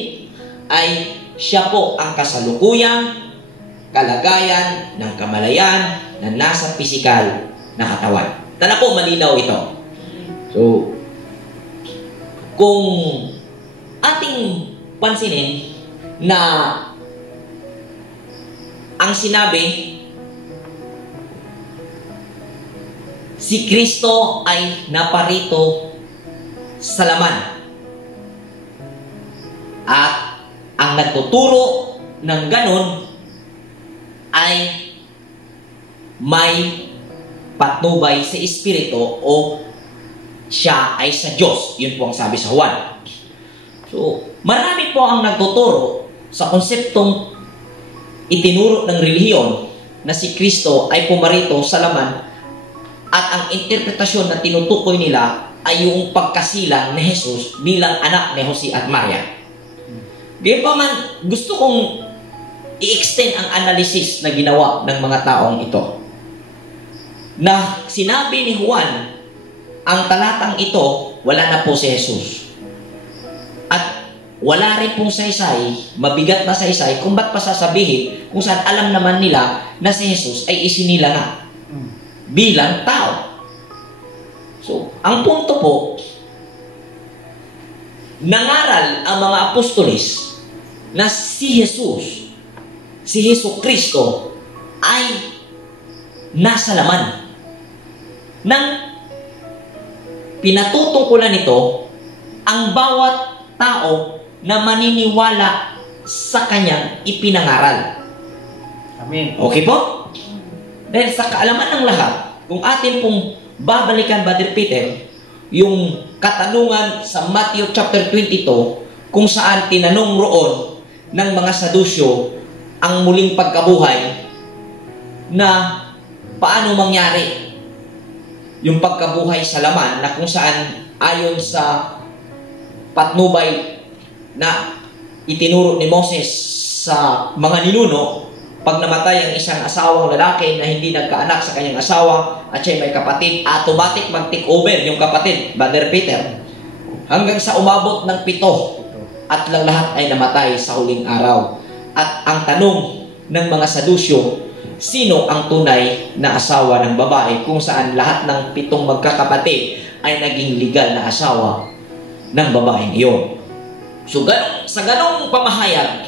ay siya po ang kasalukuyang kalagayan ng kamalayan na nasa pisikal na katawan. Tala po, malinaw ito. So, kung ating pansinin na ang sinabi, si Kristo ay naparito sa laman. At ang nagtuturo ng ganon ay may patnubay sa Espiritu o siya ay sa Diyos. Yun po ang sabi sa Juan. So, marami po ang nagtuturo sa konseptong itinuro ng relihiyon na si Kristo ay pumarito sa laman at ang interpretasyon na tinutukoy nila ay yung pagkasilang ni Jesus bilang anak ni Jose at Maria. Gaya pa man, gusto kong i-extend ang analysis na ginawa ng mga taong ito. Na sinabi ni Juan, ang talatang ito, wala na po si Jesus. At wala rin pong saysay, mabigat na saysay, kung ba't pa sasabihin kung saan alam naman nila na si Jesus ay isinila bilang tao. So, ang punto po, nangaral ang mga apostolis na si Jesus, si Hesus Kristo ay nasa laman. Nang pinatutungkulan nito ang bawat tao na maniniwala sa kanyang ipinangaral. Amen. Okay po? Dahil sa kaalaman ng lahat, kung atin pong babalikan, Brother Peter, yung katanungan sa Matthew chapter 22, kung saan tinanong roon ng mga Sadusyo ang muling pagkabuhay na paano mangyari yung pagkabuhay sa laman na kung saan ayon sa patnubay na itinuro ni Moses sa mga ninuno, pag namatay ang isang asawang lalaki na hindi nagkaanak sa kanyang asawa at siya may kapatid, automatic mag-take over yung kapatid, Brother Peter, hanggang sa umabot ng 7 at lang lahat ay namatay sa huling araw. At ang tanong ng mga Sadusyo, sino ang tunay na asawa ng babae kung saan lahat ng 7 magkakapatid ay naging legal na asawa ng babaeng iyon. So, sa ganong pamahayag,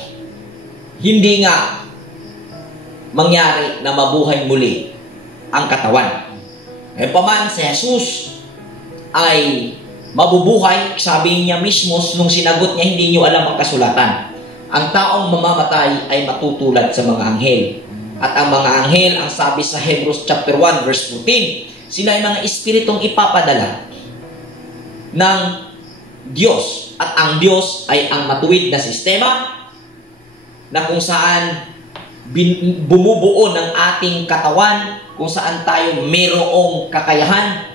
hindi nga mangyari na mabuhay muli ang katawan. E paman si Jesus ay mabubuhay, sabi niya mismo nung sinagot niya, hindi niyo alam ang kasulatan. Ang taong mamamatay ay matutulad sa mga anghel. At ang mga anghel, ang sabi sa Hebrews chapter 1 verse 14, sila ay mga espiritong ipapadala ng Diyos. At ang Diyos ay ang matuwid na sistema na kung saan bumubuo ng ating katawan, kung saan tayo mayroong kakayahan,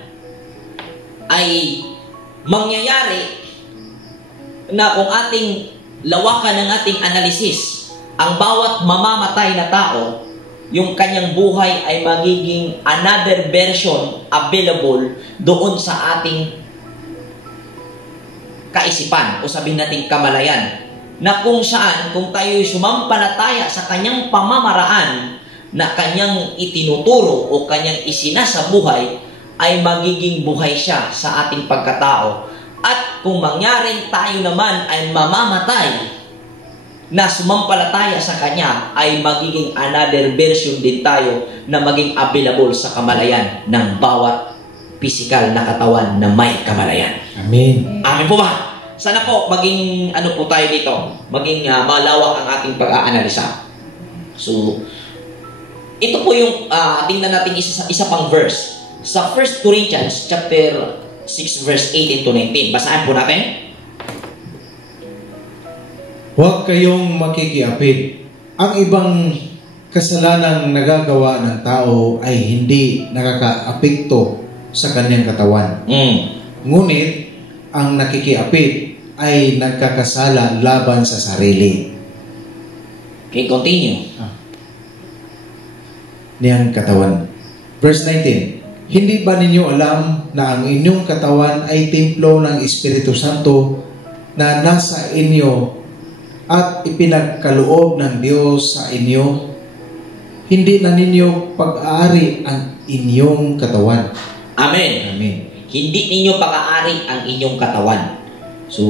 ay mangyayari na kung ating lawakan ng ating analysis, ang bawat mamamatay na tao, yung kanyang buhay ay magiging another version available doon sa ating kaisipan o sabihin natin kamalayan, na kung saan kung tayo'y sumampalataya sa kanyang pamamaraan na kanyang itinuturo o kanyang isinasabuhay, ay magiging buhay siya sa ating pagkatao. At kung mangyaring tayo naman ay mamamatay na sumampalataya sa kanya, ay magiging another version din tayo na maging available sa kamalayan ng bawat physical na katawan na may kamalayan. Amen. Amen po ba? Sana po maging ano po tayo dito, maging malawak ang ating pag-aanalisa. So, ito po yung tingnan natin isa pang verse. Sa 1 Corinthians chapter 6 verse 18 to 19. Basahan po natin. Huwag kayong makikiapid. Ang ibang kasalanang nagagawa ng tao ay hindi nakakaapekto sa kanyang katawan. Ngunit, ang nakikiapid ay nagkakasala laban sa sarili. Okay, continue. niyang katawan. Verse 19, hindi ba ninyo alam na ang inyong katawan ay templo ng Espiritu Santo na nasa inyo at ipinagkaloob ng Diyos sa inyo? Hindi na ninyo pag-aari ang inyong katawan. Amen. Amen. Hindi ninyo pag-aari ang inyong katawan. So,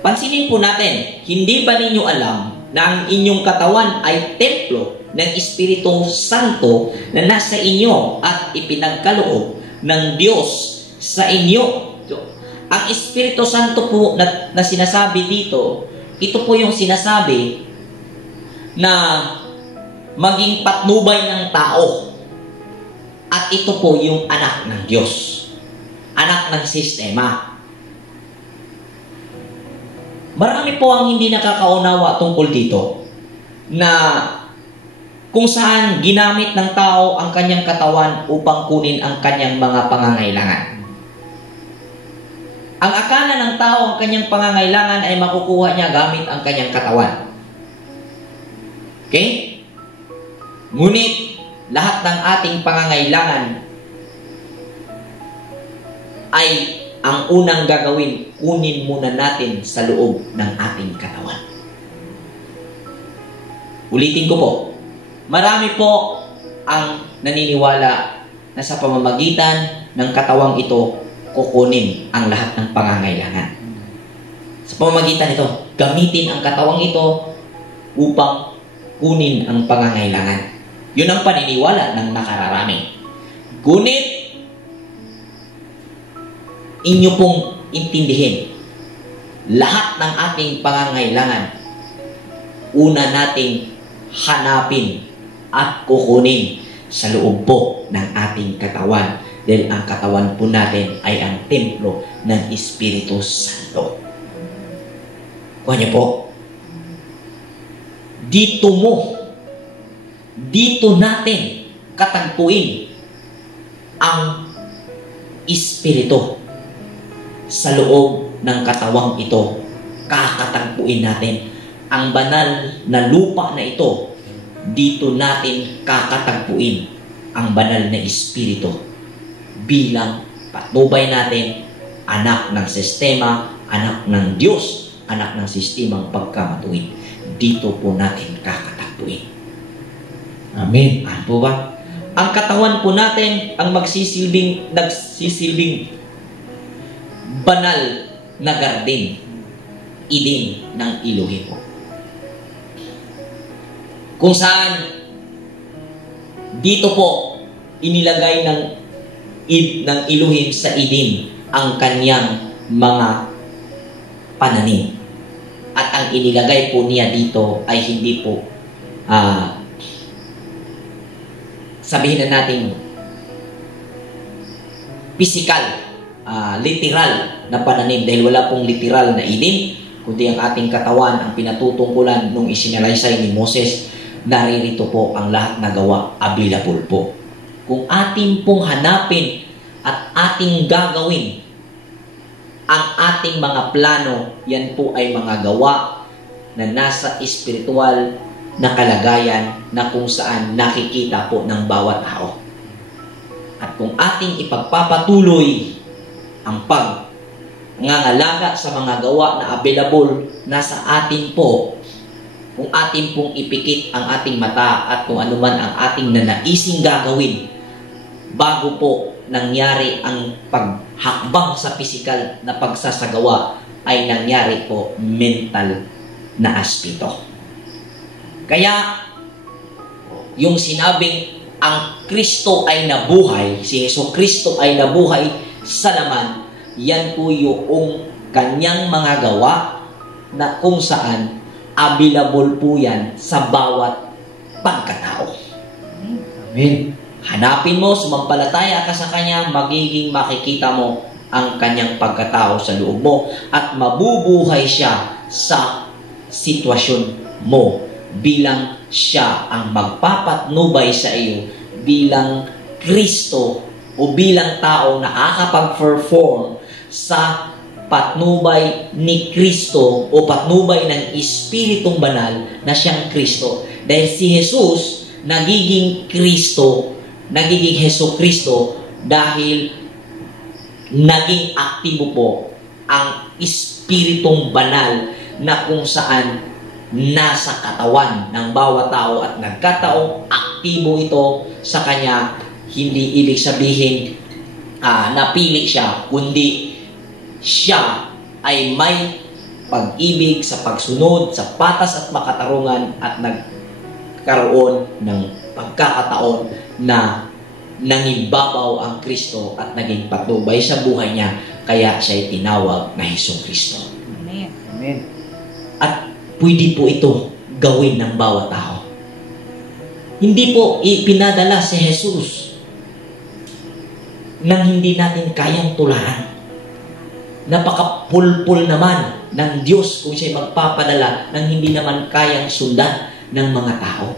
pansinin po natin, hindi ba ninyo alam na ang inyong katawan ay templo ng Espiritu Santo na nasa inyo at ipinagkaloob ng Diyos sa inyo? So, ang Espiritu Santo po na sinasabi dito, ito po yung sinasabi na maging patnubay ng tao. At ito po yung anak ng Diyos. Anak ng sistema. Marami po ang hindi nakakaunawa tungkol dito na kung saan ginamit ng tao ang kanyang katawan upang kunin ang kanyang mga pangangailangan. Ang akala ng tao ang kanyang pangangailangan ay makukuha niya gamit ang kanyang katawan. Okay? Ngunit lahat ng ating pangangailangan ay ang unang gagawin, kunin muna natin sa loob ng ating katawan. Ulitin ko po, marami po ang naniniwala na sa pamamagitan ng katawang ito, kukunin ang lahat ng pangangailangan. Sa pamamagitan nito, gamitin ang katawang ito upang kunin ang pangangailangan. Yun ang paniniwala ng nakararami. Ngunit, inyo pong intindihin, lahat ng ating pangangailangan, una nating hanapin at kukunin sa loob po ng ating katawan. Dahil ang katawan po natin ay ang templo ng Espiritu Santo. Kuha niyo po, dito natin katagpuin ang Espiritu. Sa loob ng katawang ito, kakatagpuin natin ang banal na lupa na ito. Dito natin kakatagpuin ang banal na Espiritu bilang patnubay natin, anak ng sistema, anak ng Diyos, anak ng sistemang pagkamatuwid. Dito po natin kakatagpuin. Amen. Ano po ba? Ang katawan po natin ang nagsisilbing banal na garden, Eden ng Elohim po. Kung saan dito po inilagay ng Elohim sa Eden ang kanyang mga pananim. At ang inilagay po niya dito ay hindi po sabihin na natin physical, literal na pananim, dahil wala pong literal na Eden, kundi ang ating katawan ang pinatutungkulan nung isinalaysay ni Moses. Naririto po ang lahat na gawa, available po. Kung ating pong hanapin at ating gagawin ang ating mga plano, yan po ay mga gawa na nasa espiritual na kalagayan na kung saan nakikita po ng bawat tao. At kung ating ipagpapatuloy ang pangangalaga sa mga gawa na available nasa atin po, kung atin pong ipikit ang ating mata at kung anuman ang ating nanaising gagawin bago po nangyari ang paghakbang sa pisikal na pagsasagawa, ay nangyari po mental na aspeto. Kaya yung sinabing ang Kristo ay nabuhay, si Hesus Kristo ay nabuhay sa laman, yan po yung kanyang mga gawa na kung saan available po yan sa bawat pagkatao. Amen. Hanapin mo, sumampalataya ka sa Kanya, magiging makikita mo ang Kanyang pagkatao sa loob mo at mabubuhay siya sa sitwasyon mo bilang siya ang magpapatnubay sa iyo bilang Kristo o bilang tao na nakakapag-perform sa patnubay ni Kristo o patnubay ng Espiritong Banal na siyang Kristo. Dahil si Jesus nagiging Kristo, nagiging Hesus Kristo dahil naging aktibo po ang Espiritong Banal na kung saan nasa katawan ng bawat tao at nagkataong aktibo ito sa kanya. Hindi ibig sabihin napili siya, kundi siya ay may pag-ibig sa pagsunod sa patas at makatarungan at nagkaroon ng pagkakataon na nangibabaw ang Kristo at naging patnubay sa buhay niya, kaya siya ay tinawag na Hesus Kristo. Amen. Amen. At pwede po ito gawin ng bawat tao. Hindi po ipinadala si Jesus nang hindi natin kayang tularan. Napakapulpul naman ng Diyos kung siya'y magpapadala nang hindi naman kayang sundan ng mga tao.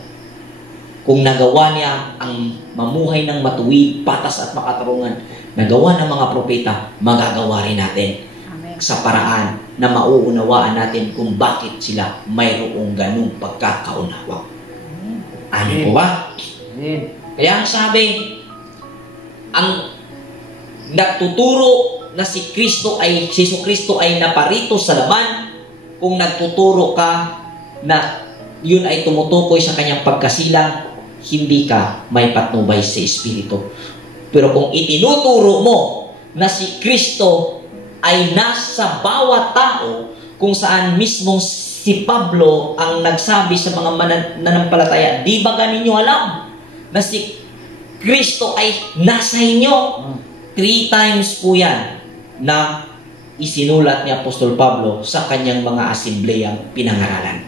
Kung nagawa niya ang mamuhay ng matuwid, patas at makatarungan, nagawa ng mga propeta, magagawa rin natin. Amen. Sa paraan na mauunawaan natin kung bakit sila mayroong ganung pagkakaunawa. Ano po ba? Amen. Kaya ang sabi, ang nagtuturo na si Jesu Kristo ay naparito sa laman, kung nagtuturo ka na yun ay tumutukoy sa kanyang pagkasilang, hindi ka may patnubay sa Espiritu. Pero kung itinuturo mo na si Kristo ay nasa bawat tao, kung saan mismong si Pablo ang nagsabi sa mga mananampalataya, di ba ganinyo alam na si Kristo ay nasa inyo? 3 times po yan na isinulat ni Apostol Pablo sa kanyang mga asambleyang pinangaralan.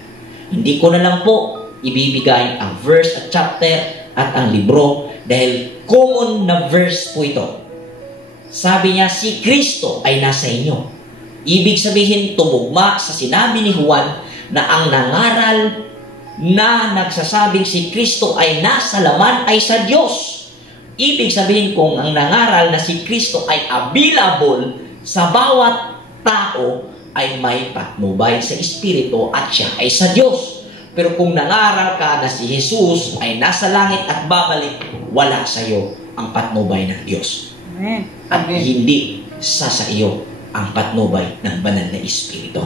Hindi ko na lang po ibibigay ang verse at chapter at ang libro dahil common na verse po ito. Sabi niya, si Kristo ay nasa inyo. Ibig sabihin, tumugma sa sinabi ni Juan na ang nangaral na nagsasabing si Kristo ay nasa laman ay sa Diyos. Ibig sabihin, kung ang nangaral na si Kristo ay available sa bawat tao, ay may patnubay sa Espiritu at siya ay sa Diyos. Pero kung nangaral ka na si Jesus ay nasa langit at babalik, wala sa iyo ang patnubay ng Diyos. Amen. At hindi sa iyo ang patnubay ng banal na Espiritu.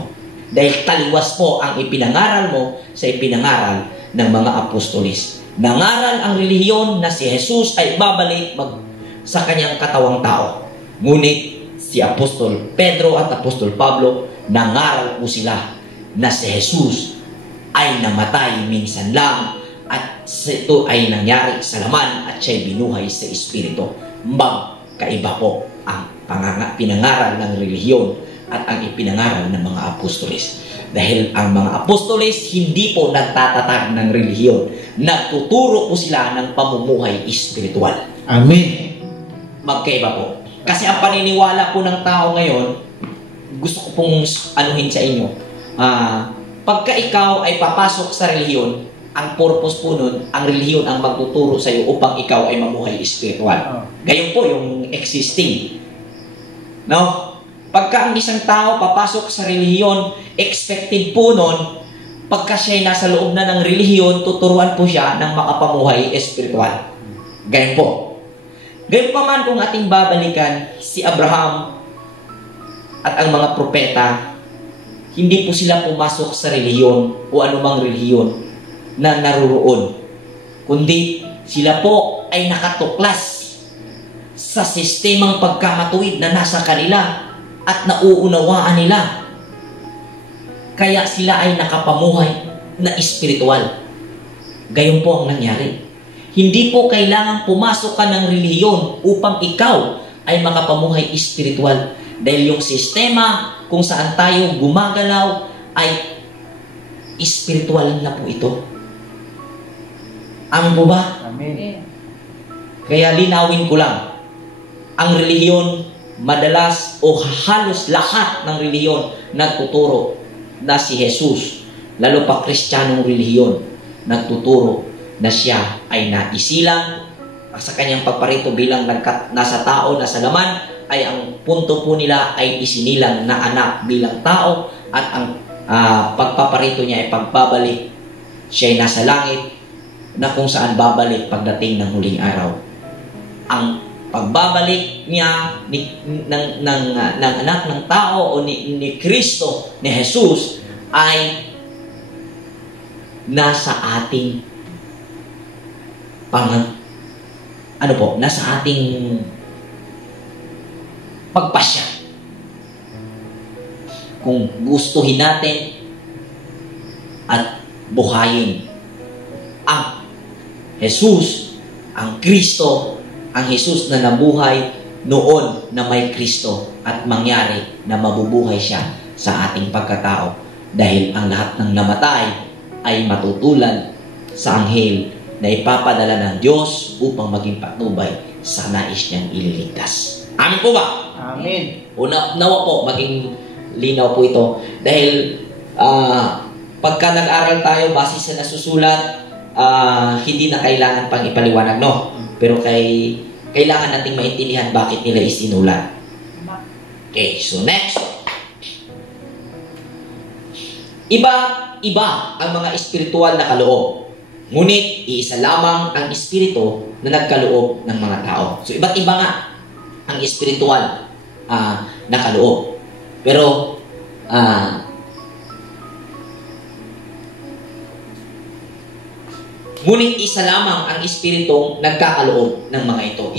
Dahil taliwas po ang ipinangaral mo sa ipinangaral ng mga apostolis. Nangaral ang relihiyon na si Jesus ay babalik sa kanyang katawang tao. Ngunit si Apostol Pedro at Apostol Pablo, nangaral po sila na si Jesus ay namatay minsan lang at ito ay nangyari sa laman at siya'y binuhay sa Espiritu. Magkaiba po ang pinangaral ng relihiyon at ang ipinangaral ng mga apostolis. Dahil ang mga apostolis hindi po nagtatatag ng relihiyon. Nagtuturo po sila ng pamumuhay espiritual. Amen. Magkaiba po. Kasi ang paniniwala po ng tao ngayon, gusto ko pong anuhin sa inyo. Pagka ikaw ay papasok sa relihiyon, ang purpose po nun, ang relihiyon ang magtuturo sa iyo upang ikaw ay mamuhay espiritual. Gayon po yung existing. No? Pagka ang isang tao papasok sa relihiyon, expected po nun, pagka siya ay nasa loob na ng relihiyon, tuturuan po siya ng makapamuhay espiritual. Gayon po. Gayon pa man kung ating babalikan si Abraham at ang mga propeta, hindi po sila pumasok sa relihiyon o anumang relihiyon na naruroon. Kundi sila po ay nakatuklas sa sistemang pagkamatuwid na nasa kanila at nauunawaan nila. Kaya sila ay nakapamuhay na espiritual. Gayon po ang nangyari. Hindi po kailangan pumasok ka ng relihiyon upang ikaw ay makapamuhay espiritual. Dahil yung sistema kung saan tayo gumagalaw ay espiritual na po ito. Ano po ba? Amen. Kaya linawin ko lang. Ang relihiyon, madalas o halos lahat ng relihiyon nagtuturo na si Jesus, lalo pa Kristiyanong relihiyon, nagtuturo na siya ay naisilang sa kanyang pagparito bilang nasa tao, nasa laman, ay ang punto po nila ay isinilang na anak bilang tao at ang pagpaparito niya ay pagbabalik. Siya ay nasa langit, na kung saan babalik pagdating ng huling araw. Ang pagbabalik niya ng anak ng tao o ni Kristo, ni Jesus, ay nasa ating nasa ating pagpasya. Kung gustuhin natin at buhayin ang Jesus, ang Kristo, ang Jesus na nabuhay noon na may Kristo at mangyari na mabubuhay siya sa ating pagkatao. Dahil ang lahat ng namatay ay matutulad sa anghel na ipapadala ng Diyos upang maging patnubay sa nais niyang ililigtas. Amin po ba? Amen. Nawa po, maging linaw po ito. Dahil pagka nag-aral tayo base sa nasusulat, hindi na kailangan pang ipaliwanag, no? Pero kailangan nating maintindihan bakit nila isinulat. Okay, so next. Iba ang mga espiritual na kaloob. Ngunit, iisa lamang ang espiritu na nagkaloob ng mga tao. So, iba't iba nga ang espiritual na kaloob. Pero, ngunit isa lamang ang espiritong nagkakaloob ng mga ito.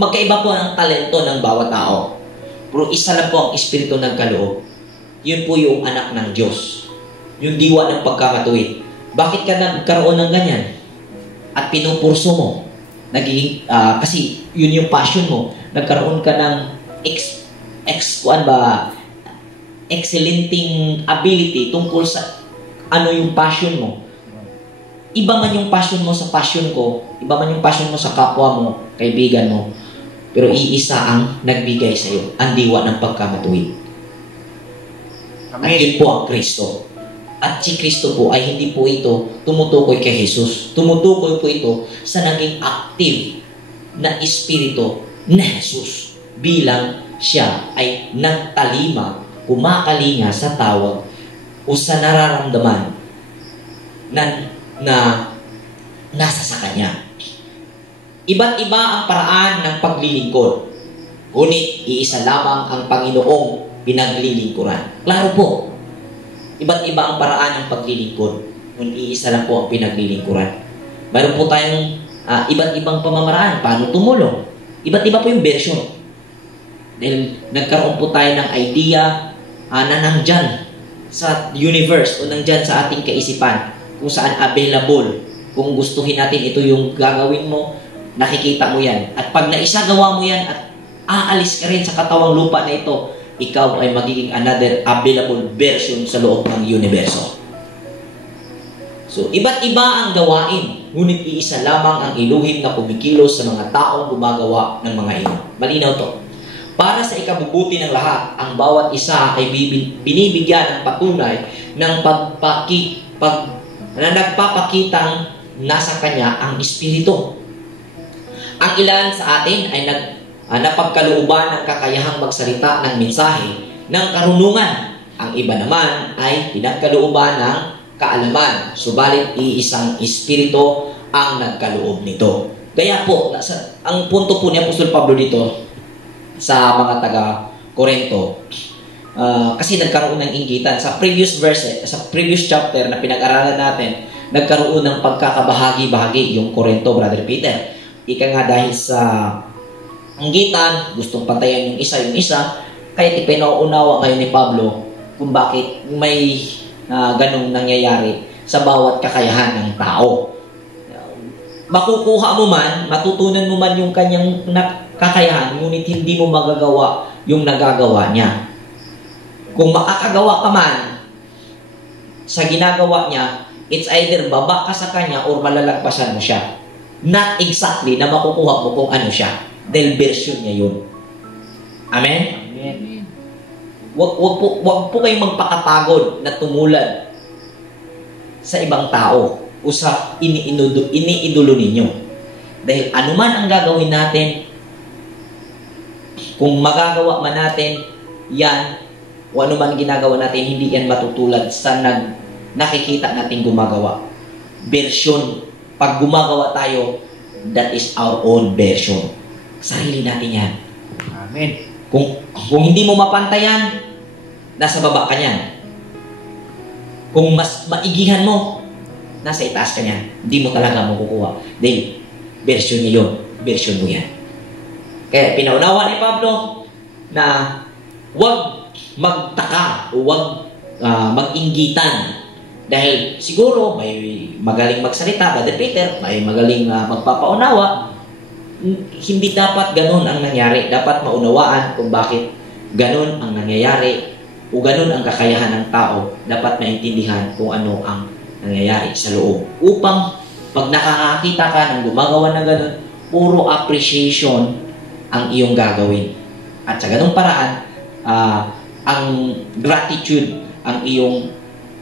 Magkaiba po ang talento ng bawat tao. Pero isa lang po ang espiritu nagkaloob. Yun po yung anak ng Diyos. Yung diwa ng pagkamatuwid. Bakit ka nagkaroon ng ganyan? At pinupurso mo. Kasi yun yung passion mo. Nagkaroon ka ng excellenting ability tungkol sa ano yung passion mo. Iba man yung passion mo sa passion ko, iba man yung passion mo sa kapwa mo, kaibigan mo, pero iisa ang nagbigay sa iyo, ang diwa ng pagkamatuwid. At yun po ang Kristo. At si Kristo po ay hindi po ito tumutukoy kay Jesus. Tumutukoy po ito sa naging active na espiritu na Jesus bilang siya ay nagtalima, kumakalinga sa tawag o sa nararamdaman na nasa sa Kanya. Iba't iba ang paraan ng paglilingkod. Ngunit iisa lamang ang Panginoong pinaglilingkuran. Klaro po. Iba't iba ang paraan ng paglilingkod. Ngunit iisa lang po ang pinaglilingkuran. Mayroon po tayong iba't ibang pamamaraan. Paano tumulong? Iba't iba po yung version. Dahil nagkaroon po tayo ng idea na nandyan sa universe o nandyan sa ating kaisipan kung saan available. Kung gustuhin natin ito yung gagawin mo, nakikita mo yan. At pag naisagawa mo yan at aalis ka rin sa katawang lupa na ito, ikaw ay magiging another available version sa loob ng universo. So, iba't iba ang gawain, ngunit iisa lamang ang iluhin na kumikilos sa mga taong gumagawa ng mga ino. Malinaw to. Para sa ikabubuti ng lahat, ang bawat isa ay binibigyan ng patunay ng na nagpapakitang nasa kanya ang Espiritu. Ang ilan sa atin ay napagkalooban ng kakayahang magsalita ng mensahe ng karunungan. Ang iba naman ay pinagkalooban ng kaalaman. Subalit iisang Espiritu ang nagkaloob nito. Kaya po, ang punto po ni Apostol Pablo dito sa mga taga-Korinto, kasi nagkaroon ng inggitan. Sa previous verse, sa previous chapter na pinag-aralan natin, nagkaroon ng pagkakabahagi-bahagi yung Korinto, Brother Peter. Ika nga dahil sa inggitan, gustong pantayan yung isa, kaya ipinauunawa ngayon ni Pablo kung bakit may ganong nangyayari sa bawat kakayahan ng tao. Makukuha mo man, matutunan mo man yung kanyang kakayahan, ngunit hindi mo magagawa yung nagagawa niya. Kung makakagawa ka man sa ginagawa niya, it's either baba ka sa kanya or malalagpasan mo siya. Not exactly na makukuha mo kung ano siya. Dahil version niya yun. Amen? Amen. Wag po kayong magpakapagod na tumulad sa ibang tao o sa iniidolo ninyo. Dahil anuman ang gagawin natin, kung magagawa man natin yan, o anuman ginagawa natin, hindi yan matutulad sa nakikita natin gumagawa. Version Pag gumagawa tayo, that is our own version. Sarili natin yan. Amen. Kung hindi mo mapantayan, nasa baba ka niyan. Kung mas maigihan mo, nasa itaas ka niyan. Hindi mo talaga makukuha. Dahil, version niya yun. Version mo yan. Kaya pinaunawa ni Pablo na huwag magtaka o huwag mag-inggitan. Dahil siguro may magaling magsalita, Brother Peter, may magaling magpapaunawa. Hindi dapat ganun ang nangyari. Dapat maunawaan kung bakit ganun ang nangyayari o ganun ang kakayahan ng tao. Dapat maintindihan kung ano ang nangyayari sa loob. Upang pag nakakakita ka ng gumagawa ng ganun, puro appreciation ang iyong gagawin. At sa ganung paraan, ang gratitude ang iyong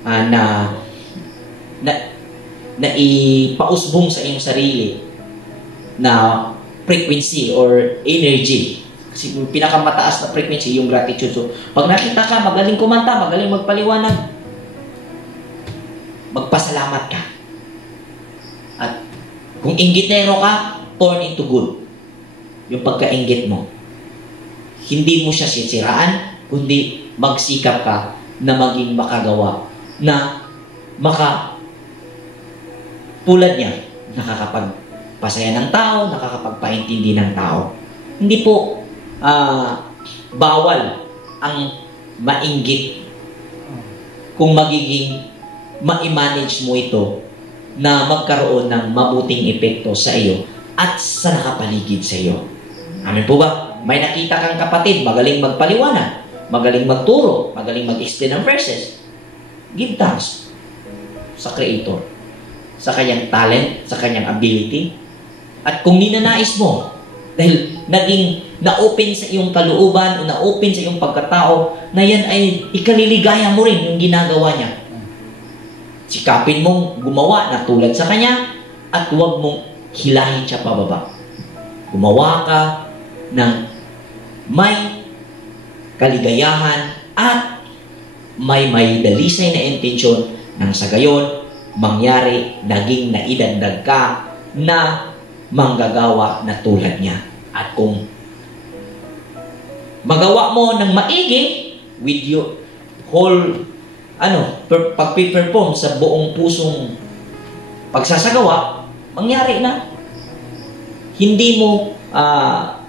na ipausbong sa iyong sarili na frequency or energy. Kasi pinakamataas na frequency yung gratitude. So, pag nakita ka, magaling kumanta, magaling magpaliwanag, magpasalamat ka. At kung inggitero ka, turn into good. Yung pagka-inggit mo. Hindi mo siya sisiraan, kundi magsikap ka na maging makagawa na tulad niya, nakakapagpasaya ng tao, nakakapagpaintindi ng tao. Hindi po bawal ang mainggit kung magiging ma-manage mo ito na magkaroon ng mabuting epekto sa iyo at sa nakapaligid sa iyo. Amen po ba? May nakita kang kapatid, magaling magpaliwanag, magaling magturo, magaling mag-explain ng verses. Give thanks sa Creator, sa kanyang talent, sa kanyang ability. At kung ninanais mo, dahil naging na-open sa iyong kalooban o na-open sa iyong pagkatao, na yan ay ikaliligaya mo rin yung ginagawa niya. Sikapin mong gumawa na tulad sa kanya at huwag mong hilahin siya pababa. Gumawa ka ng may kaligayahan at may dalisay na intensyon nang sa gayon mangyari naging naidagdag ka na manggagawa na tulad niya. At kung magawa mo ng maigi with your whole pag-perform sa buong pusong pagsasagawa, mangyari na. Hindi mo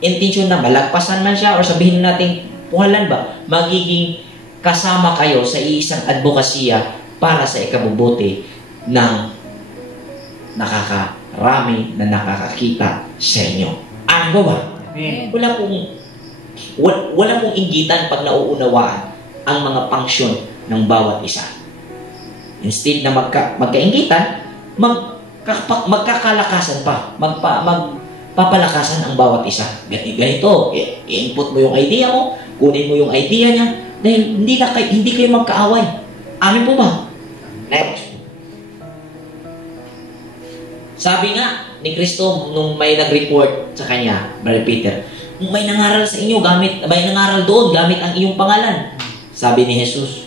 intensyon na malagpasan man siya or sabihin natin puhalan ba, magiging kasama kayo sa isang advokasya para sa ikabubuti ng nakakarami na nakakakita sa inyo. Ano ba? Amen. Wala pong inggitan pag nauunawaan ang mga function ng bawat isa. Instead na magkainggitan, magkakalakasan pa, magpapalakasan ang bawat isa. Ganito, i-input mo yung idea mo, kunin mo yung idea niya, dahil hindi kayo magkaaway. Amin po ba? Next. Sabi nga ni Kristo nung may nag-report sa kanya, Brother Peter, may nangaral sa inyo, may nangaral doon gamit ang iyong pangalan. Sabi ni Jesus,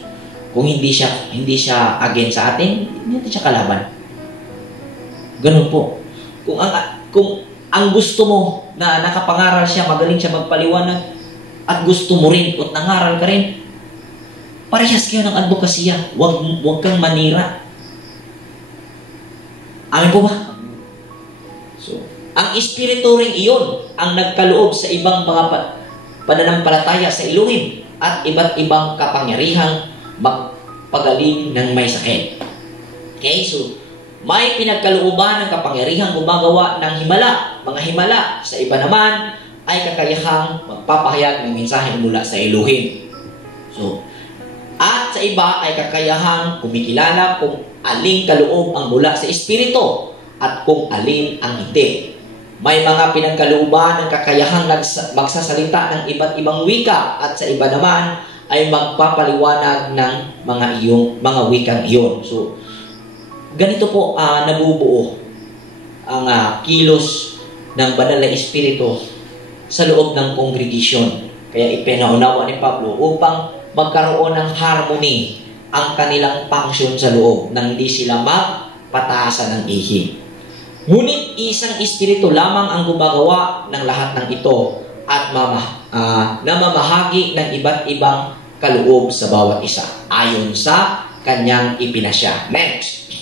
kung hindi siya against sa atin, hindi siya kalaban. Ganun po. Kung ang gusto mo na nakapangaral siya, magaling siya magpaliwanag, at gusto mo rin at nangaral ka rin, parehas kayo ng advokasya. Huwag kang manira. Amin po ba? So, ang espiritu rin iyon ang nagkaloob sa ibang mga pananampalataya sa Elohim at iba't ibang kapangyarihang magpagaling ng may sakit. Okay, so may pinagkalooban ng kapangyarihang gumagawa ng mga himala. Sa iba naman ay kakayahang magpapahayag ng mensahe mula sa Elohim. So, at sa iba ay kakayahang kumikilala kung aling kaloob ang mula sa Espiritu at kung alin ang hindi. May mga pinagkalooban ng kakayahang magsasalita ng iba't ibang wika at sa iba naman ay magpapaliwanag ng mga wikang iyon. So, ganito po nabubuo ang kilos ng banal na Espiritu sa loob ng kongregasyon. Kaya ipinaunawa ni Pablo upang magkaroon ng harmony ang kanilang function sa loob nang hindi sila magpataasan ng ihi. Ngunit isang espiritu lamang ang gumagawa ng lahat ng ito at namamahagi ng iba't ibang kaloob sa bawat isa ayon sa kanyang ipinasya. Next.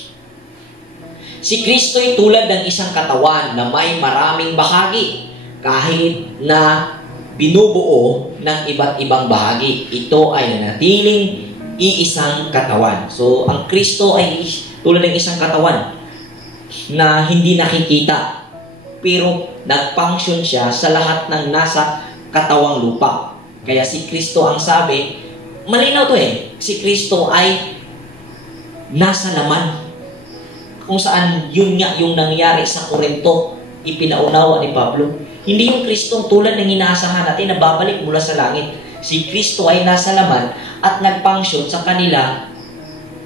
Si Kristo ay tulad ng isang katawan na may maraming bahagi kahit na binubuo ng iba't ibang bahagi. Ito ay nanatiling iisang katawan. So, ang Kristo ay tulad ng isang katawan na hindi nakikita, pero nag-function siya sa lahat ng nasa katawang lupa. Kaya si Kristo ang sabi, malinaw to si Kristo ay nasa laman. Kung saan yun nga yung nangyari sa Korinto, ipinaunawa ni Pablo. Hindi yung Kristong tulad ng inaasahan natin na babalik mula sa langit. Si Kristo ay nasa laman at nag-function sa kanila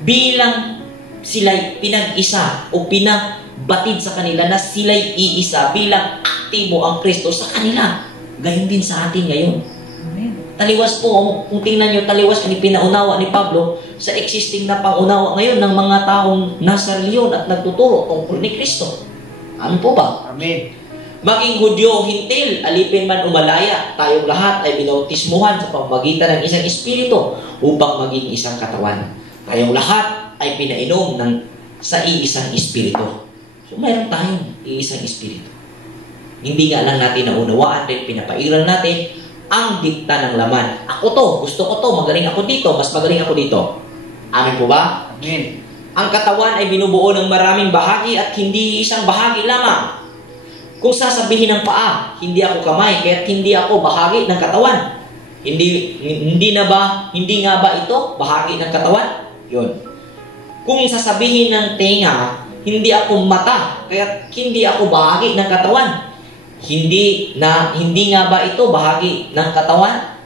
bilang sila'y pinag-isa o pinabatid sa kanila na sila'y iisa bilang aktibo ang Kristo sa kanila. Gayon din sa atin ngayon. Amen. Taliwas po, kung tingnan nyo, taliwas ang ipinaunawa ni Pablo sa existing na pangunawa ngayon ng mga taong nasa reliyon at nagtuturo tungkol ni Kristo. Ano po ba? Amen. Maging Hudyo o Hintil, alipin man umalaya, tayong lahat ay binautismuhan sa pamamagitan ng isang espiritu upang maging isang katawan. Tayong lahat ay pinainom sa iisang espiritu. So mayroon tayong iisang espiritu. Hindi nga lang natin naunawaan din, pinapairal natin ang dikta ng laman. Ako to, gusto ko to, magaling ako dito, mas magaling ako dito. Amin po ba? Amen. Ang katawan ay binubuo ng maraming bahagi at hindi isang bahagi lamang. Kung sasabihin ng paa, hindi ako kamay, kaya hindi ako bahagi ng katawan. Hindi nga ba ito bahagi ng katawan? Yun. Kung sasabihin ng tenga, hindi ako mata, kaya hindi ako bahagi ng katawan. Hindi nga ba ito bahagi ng katawan?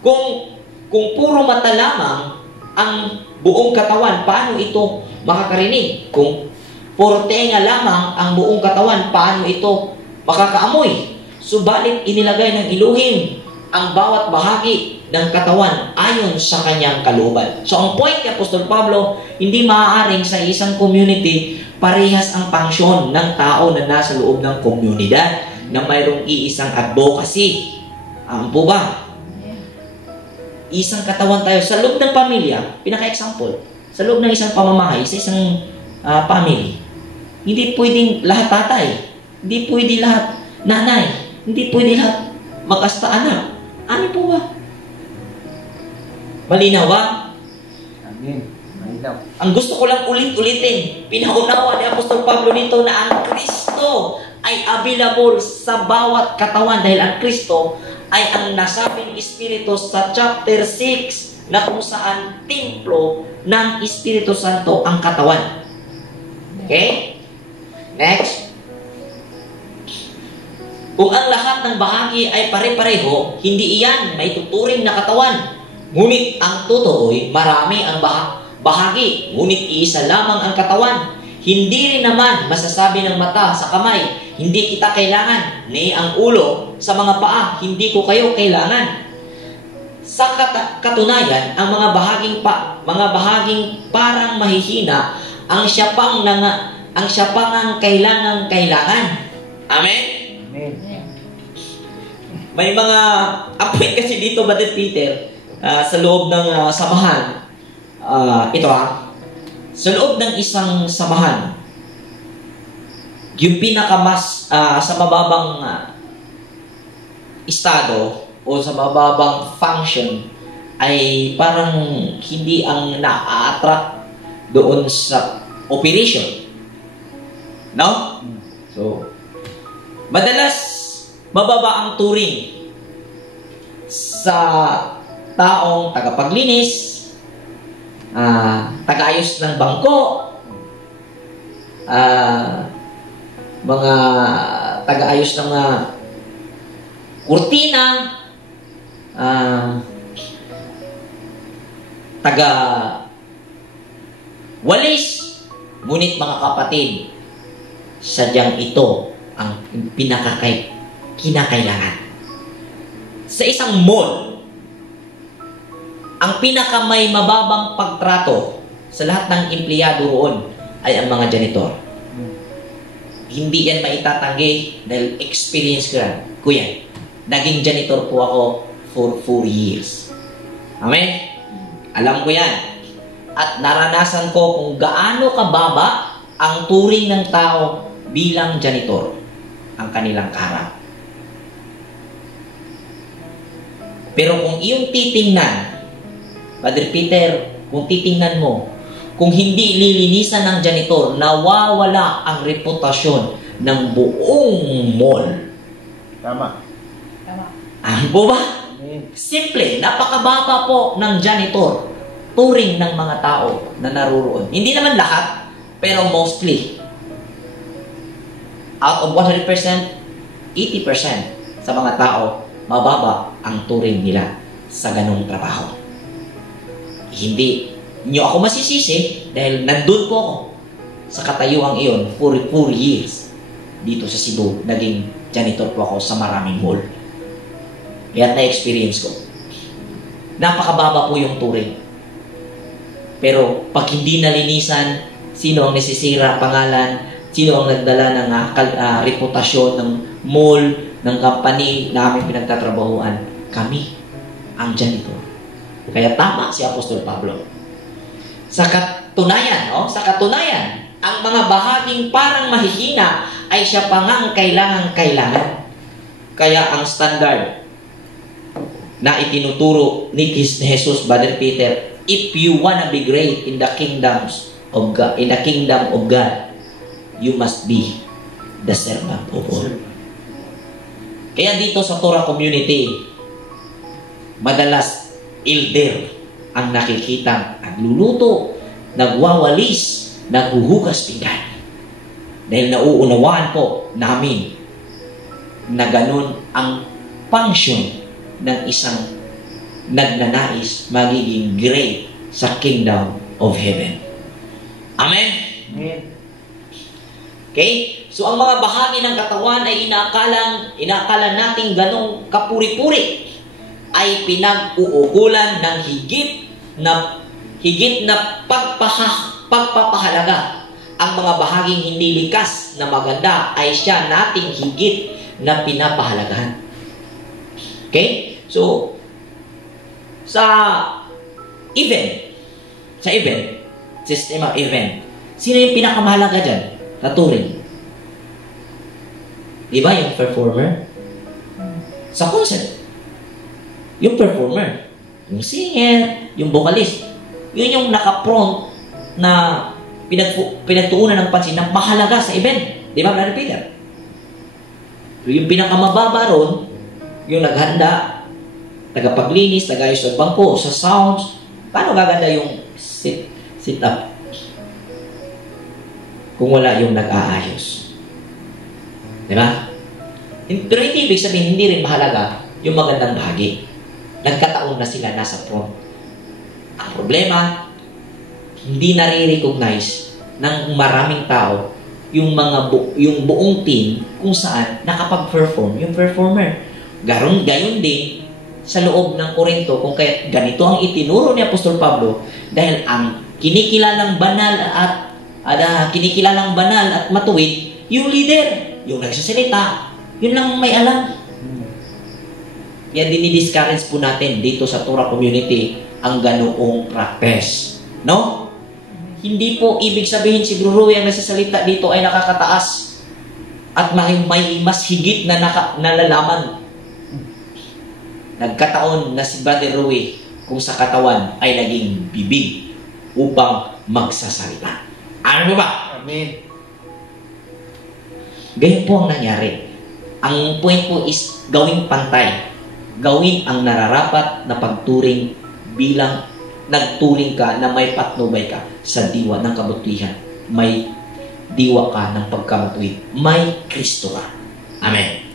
Kung puro mata lamang ang buong katawan, paano ito makakarinig? Kung puro tenga lamang ang buong katawan, paano ito makakaamoy? Subalit inilagay ng Elohim ang bawat bahagi ng katawan ayon sa kanyang kalooban. So ang point ni Apostol Pablo, hindi maaaring sa isang community parehas ang pangsyon ng tao na nasa loob ng komunidad na mayroong iisang advocacy. Po ba? Isang katawan tayo sa loob ng pamilya, pinaka-example, sa loob ng isang pamamahay, sa isang family. Hindi pwedeng lahat tatay, hindi pwede lahat nanay, hindi pwede lahat mag-asta anak. Ano po ba? Malinaw ba? Amen. Malinaw. Ang gusto ko lang ulit-ulitin, pinaunawa ni Apostol Pablo dito na ang Kristo ay available sa bawat katawan dahil ang Kristo ay ang nasabing Espiritu sa chapter 6 na kung saan templo ng Espiritu Santo ang katawan. Okay? Next. Kung ang lahat ng bahagi ay pare-pareho, hindi iyan maituturing na katawan. Ngunit ang totoo'y marami ang bahagi, ngunit iisa lamang ang katawan. Hindi rin naman masasabi ng mata sa kamay, hindi kita kailangan, ni ang ulo sa mga paa, hindi ko kayo kailangan. Sa katunayan, ang mga bahaging parang mahihina, ang siya pang ang kailangan. Amen? Amen. May mga apoy kasi dito, Brother Peter, sa loob ng samahan. Sa loob ng isang samahan, yung pinakamas sa mababang estado o sa mababang function ay parang hindi ang na-attract doon sa operation. No? So, madalas mababa ang turing sa taong tagapaglinis, tagaayos ng bangko, mga tagaayos ng mga kurtina, taga-walis. Ngunit mga kapatid, sadyang ito ang kinakailangan. Sa isang mall, ang pinakamay mababang pagtrato sa lahat ng empleyado roon ay ang mga janitor. hindi yan maitatanggi dahil experience ko yan. Naging janitor po ako for 4 years. Amen? Alam ko yan. At naranasan ko kung gaano kababa ang turing ng tao bilang janitor, ang kanilang kaharap. Pero kung iyong titingnan, Brother Peter, kung titingnan mo, kung hindi lilinisan ng janitor, nawawala ang reputasyon ng buong mall. Tama. Ano po ba? Amen. Simple, napakababa po ng janitor. Turing ng mga tao na naruroon. Hindi naman lahat, pero mostly. Out of 100%, 80% sa mga tao, mababa ang turing nila sa ganong trabaho. Hindi nyo ako masisisi dahil nandun po ako sa katayuang iyon for 4 years dito sa Cebu. Naging janitor po ako sa maraming mall. Kaya na-experience ko. Napakababa po yung turing. Pero pag hindi nalinisan, sino ang nasisira pangalan, sino ang nagdala ng reputasyon ng mall, ng company na aming pinagtatrabahuan? Kami, ang janitor. Kaya tama si Apostol Pablo. Sa katunayan, ang mga bahaging parang mahihina ay siya pa nga ang kailangan. Kaya ang standard na itinuturo ni Jesus, Brother Peter, if you wanna be great in the kingdom of God, you must be the servant of all. Kaya dito sa Torah community, madalas elder ang nakikita nagluluto, nagwawalis, naghuhugas pinggan. Dahil nauunawaan po namin na ganun ang function ng isang nagnanais magiging great sa kingdom of heaven. Amen? Amen. Okay? So ang mga bahagi ng katawan ay inaakala nating ganong kapuri-puri ay pinag-uukulan ng higit na pagpapahalaga. Ang mga bahaging hindi likas na maganda ay siya nating higit na pinapahalagahan. Okay? So, sa event, sistema event, sino yung pinakamahalaga dyan? Sa turing. Di ba yung performer? Sa concert, yung performer, yung singer, yung vocalist, yun yung naka-front na pinagtuunan ng pansin na mahalaga sa event. Di ba, Brother Peter? Yung pinakamababa ron, yung naghanda, tagapaglinis, tagayos ng bangko, sa sounds. Paano gaganda yung sit up? Kung wala yung nag-aayos. Di ba? Pero hindi ibig sabihin, hindi rin mahalaga yung magandang bahagi. Nagkataon na sila nasa front. Ang problema, hindi nare-recognize ng maraming tao yung buong team kung saan nakapag-perform yung performer. Gayon din sa loob ng Korinto kung kaya ganito ang itinuro ni Apostol Pablo dahil ang kinikilalang banal at matuwid yung leader, yung nagsasalita, yun lang may alam. Kaya dinidiscourage po natin dito sa Torah community ang ganoong practice. No? Hindi po ibig sabihin si Bro Rui ang nagsasalita dito ay nakakataas at may mas higit na nalalaman. Nagkataon na si Brother Rui kung sa katawan ay naging bibig upang magsasalita. Ano ba? Amen. Ganyan po ang nangyari. Ang point po is gawing pantay. Gawin ang nararapat na pagturing bilang nagturing ka na may patnubay ka sa diwa ng kabutihan. May diwa ka ng pagkamatuwid. May Kristo ka. Amen.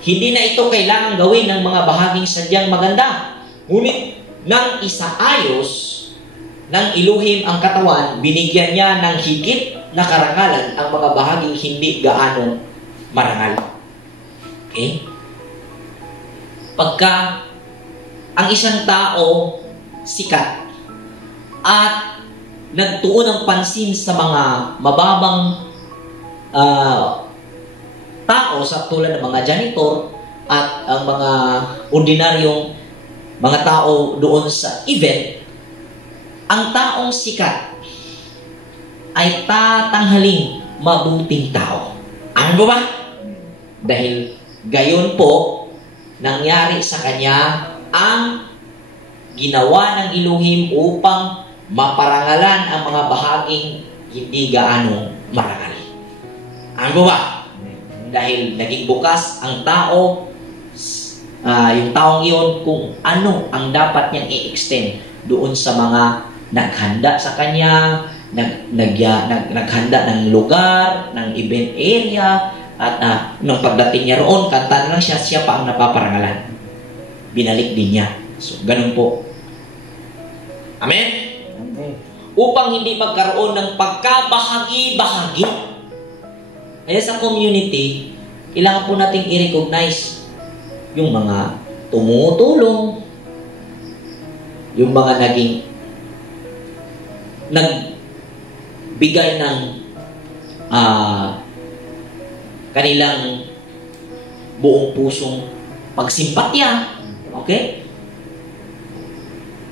Hindi na ito kailangan gawin ng mga bahaging sadyang maganda. Ngunit nang isaayos ng iluhim ang katawan, binigyan niya ng higit na karangalan ang mga bahaging hindi gaano marangal. Okay? Pagka ang isang tao sikat at nagtuon ng pansin sa mga mababang tao sa tulad ng mga janitor at ang mga ordinaryong mga tao doon sa event, ang taong sikat ay tatanghaling mabuting tao. Ano ba? Dahil gayon po, nangyari sa kanya ang ginawa ng Elohim upang maparangalan ang mga bahaging hindi gaano marangal. Ano ba? Dahil naging bukas ang tao, yung taong iyon kung ano ang dapat niyang i-extend doon sa mga naghanda sa kanya, naghanda ng lugar, ng event area, at nung pagdating niya roon, kanta na lang siya pa ang napaparangalan. Binalik din niya. So, ganun po. Amen? Amen. Upang hindi magkaroon ng pagkabahagi-bahagi. Kaya sa community, kailangan po nating i-recognize yung mga tumutulong, yung mga nagbigay ng kanilang buong pusong pagsimpatya. Okay?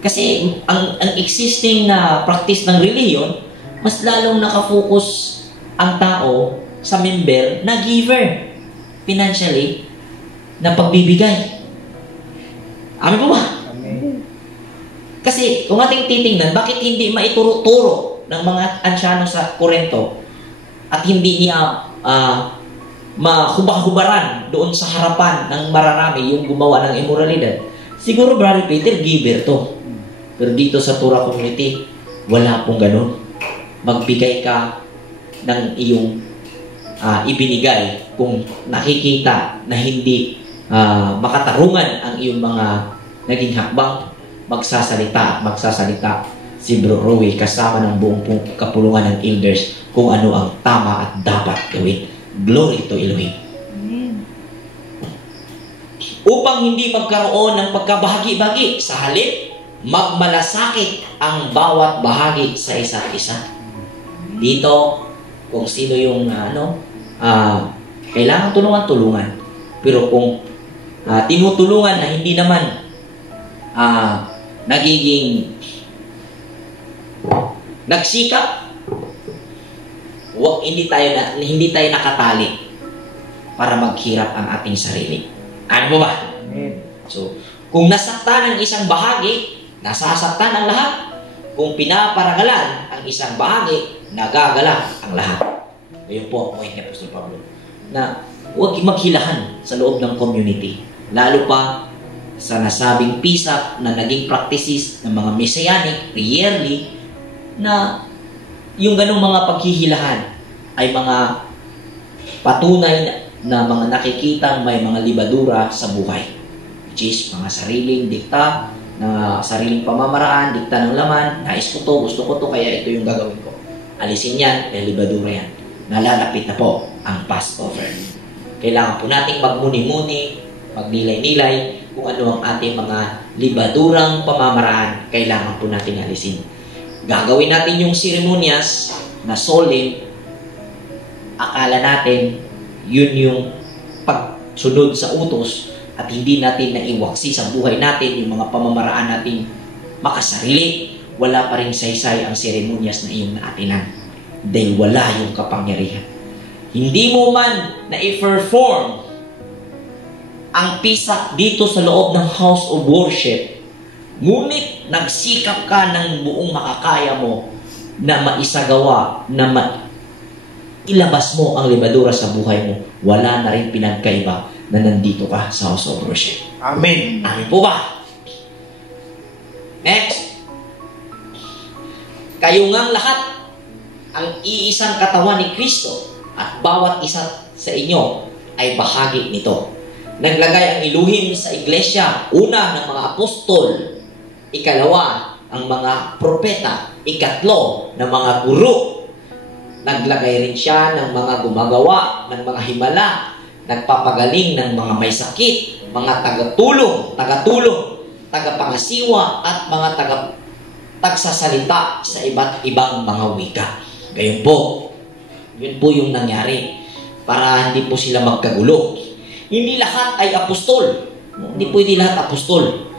Kasi ang existing na practice ng reliyon, mas lalong nakafocus ang tao sa member na giver financially na pagbibigay. Amin po ba? Amen. Kasi kung ating titingnan, bakit hindi maituro-turo ng mga ansyano sa Corinto at hindi niya mahubang-hubaran doon sa harapan ng mararami yung gumawa ng immoralidad? Siguro, Brother Peter, giver to. Pero dito sa Torah community, wala pong ganun. Magbigay ka ng iyong ibinigay kung nakikita na hindi makatarungan ang iyong mga naging hakbang, magsasalita si Bro Rowie kasama ng buong kapulungan ng elders kung ano ang tama at dapat gawin. Glory to Elohim. Upang hindi magkaroon ng pagkabahagi-bahagi, sa halip, magmalasakit ang bawat bahagi sa isa't isa. Dito, kung sino yung kailangan tulungan. Pero kung tinutulungan na hindi naman nagiging nagsikap, hindi tayo nakatali para maghirap ang ating sarili. Ano ba? Amen. So, kung nasaktan ang isang bahagi, nasasaktan ang lahat. Kung pinaparangalan ang isang bahagi, nagagala ang lahat. Ayun po ang point ni Apostol Pablo. Na huwag maghilahan sa loob ng community. Lalo pa sa nasabing pisap na naging practices ng mga Messianic, yearly, na yung ganong mga paghihilahan ay mga patunay na mga nakikitang may mga libadura sa buhay. Which is mga sariling dikta, na sariling pamamaraan, dikta ng laman, nais ko to, gusto ko to, kaya ito yung gagawin ko. Alisin yan, libadura yan. Nalalapit na po ang Passover. Kailangan po nating magmuni-muni, magnilay-nilay kung ano ang ating mga libadurang pamamaraan, kailangan po nating alisin. Gagawin natin yung seremonyas na solemn, akala natin yun yung pagsunod sa utos at hindi natin naiwaksi sa buhay natin yung mga pamamaraan natin makasarili. Wala pa rin saysay ang seremonyas na iyong naatinan dahil wala yung kapangyarihan. Hindi mo man na-perform ang pisak dito sa loob ng house of worship, ngunit nagsikap ka ng buong makakaya mo na maisagawa, na ilabas mo ang libadura sa buhay mo, wala na rin pinagkaiba na nandito ka sa house of worship. Amen. Amin po ba? Next. Kayo ngang lahat ang iisang katawan ni Kristo at bawat isa sa inyo ay bahagi nito. Naglagay ang Elohim sa iglesia, una ng mga apostol, ikalawa ang mga propeta, ikatlo ng mga guro. Naglagay rin siya ng mga gumagawa, ng mga himala, nagpapagaling ng mga may sakit, mga tagatulong, tagapangasiwa, at mga tagsasalita sa iba't ibang mga wika. Gayon po, Yun po yung nangyari. Para hindi po sila magkagulo. Hindi lahat ay apostol. Hindi pwede lahat apostol.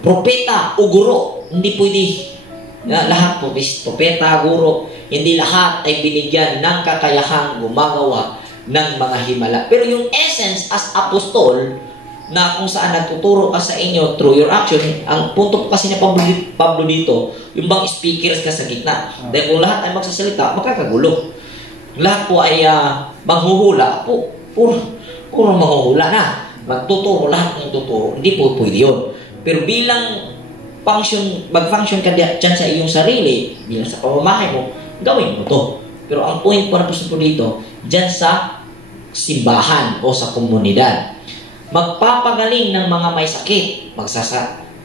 Propeta o guro. Hindi pwede lahat po. Propeta, guro. Hindi lahat ay binigyan ng kakayahang gumagawa ng mga himala. Pero yung essence as apostol, na kung saan nagtuturo ka sa inyo through your action, ang punto po kasi ni Pablo dito, yung bang speakers ka sa gitna. Dahil kung lahat ay magsasalita, makakagulo. Lahat po ay manghuhula. Puro manghuhula na. Magtuturo, lahat ng tuturo. Hindi po pwede yun. Pero bilang mag-function ka dyan sa iyong sarili, bilang sa pamamahay mo, gawin mo to. Pero ang point po dito, dyan sa simbahan o sa komunidad, magpapagaling ng mga may sakit,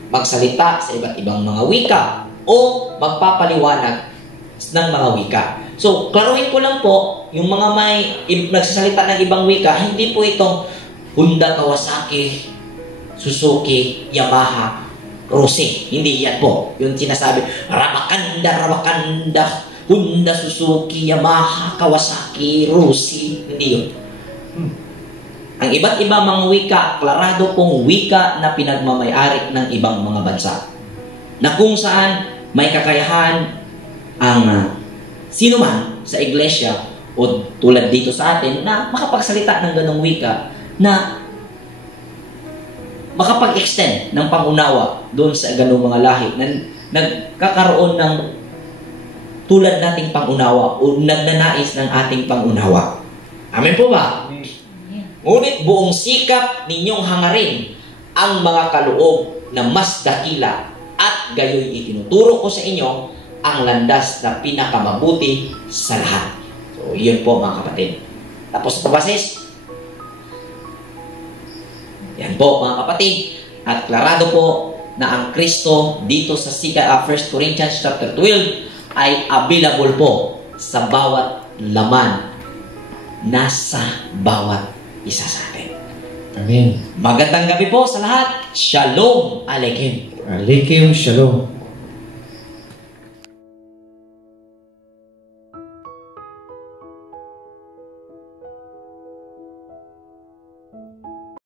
magsalita sa iba't ibang mga wika, o magpapaliwanag ng mga wika. So, klaruhin ko lang po, yung mga may nagsasalita ng ibang wika, hindi po itong Honda, Kawasaki, Suzuki, Yamaha, Rossi. Hindi yan po. Yung sinasabi, Rawakanda, Honda, Suzuki, Yamaha, Kawasaki, Rossi. Hindi yun. Ang iba't iba mga wika, klarado pong wika na pinagmamayari ng ibang mga bansa. Na kung saan may kakayahan ang sino man sa iglesia o tulad dito sa atin na makapagsalita ng ganong wika na makapag-extend ng pangunawa doon sa ganong mga lahi na nagkakaroon ng tulad nating pangunawa o nagnanais ng ating pangunawa. Amen po ba? Ngunit buong sikap ninyong hangarin ang mga kaloob na mas dakila at gayoy itinuturo ko sa inyo ang landas na pinakamabuti sa lahat. So, yun po mga kapatid. Tapos pabasis. Yan po mga kapatid. At klarado po na ang Kristo dito sa 1 Corinthians chapter 12 ay available po sa bawat laman nasa bawat isa sa atin. Amen. Magandang gabi po sa lahat. Shalom Aleichem. Aleichem Shalom.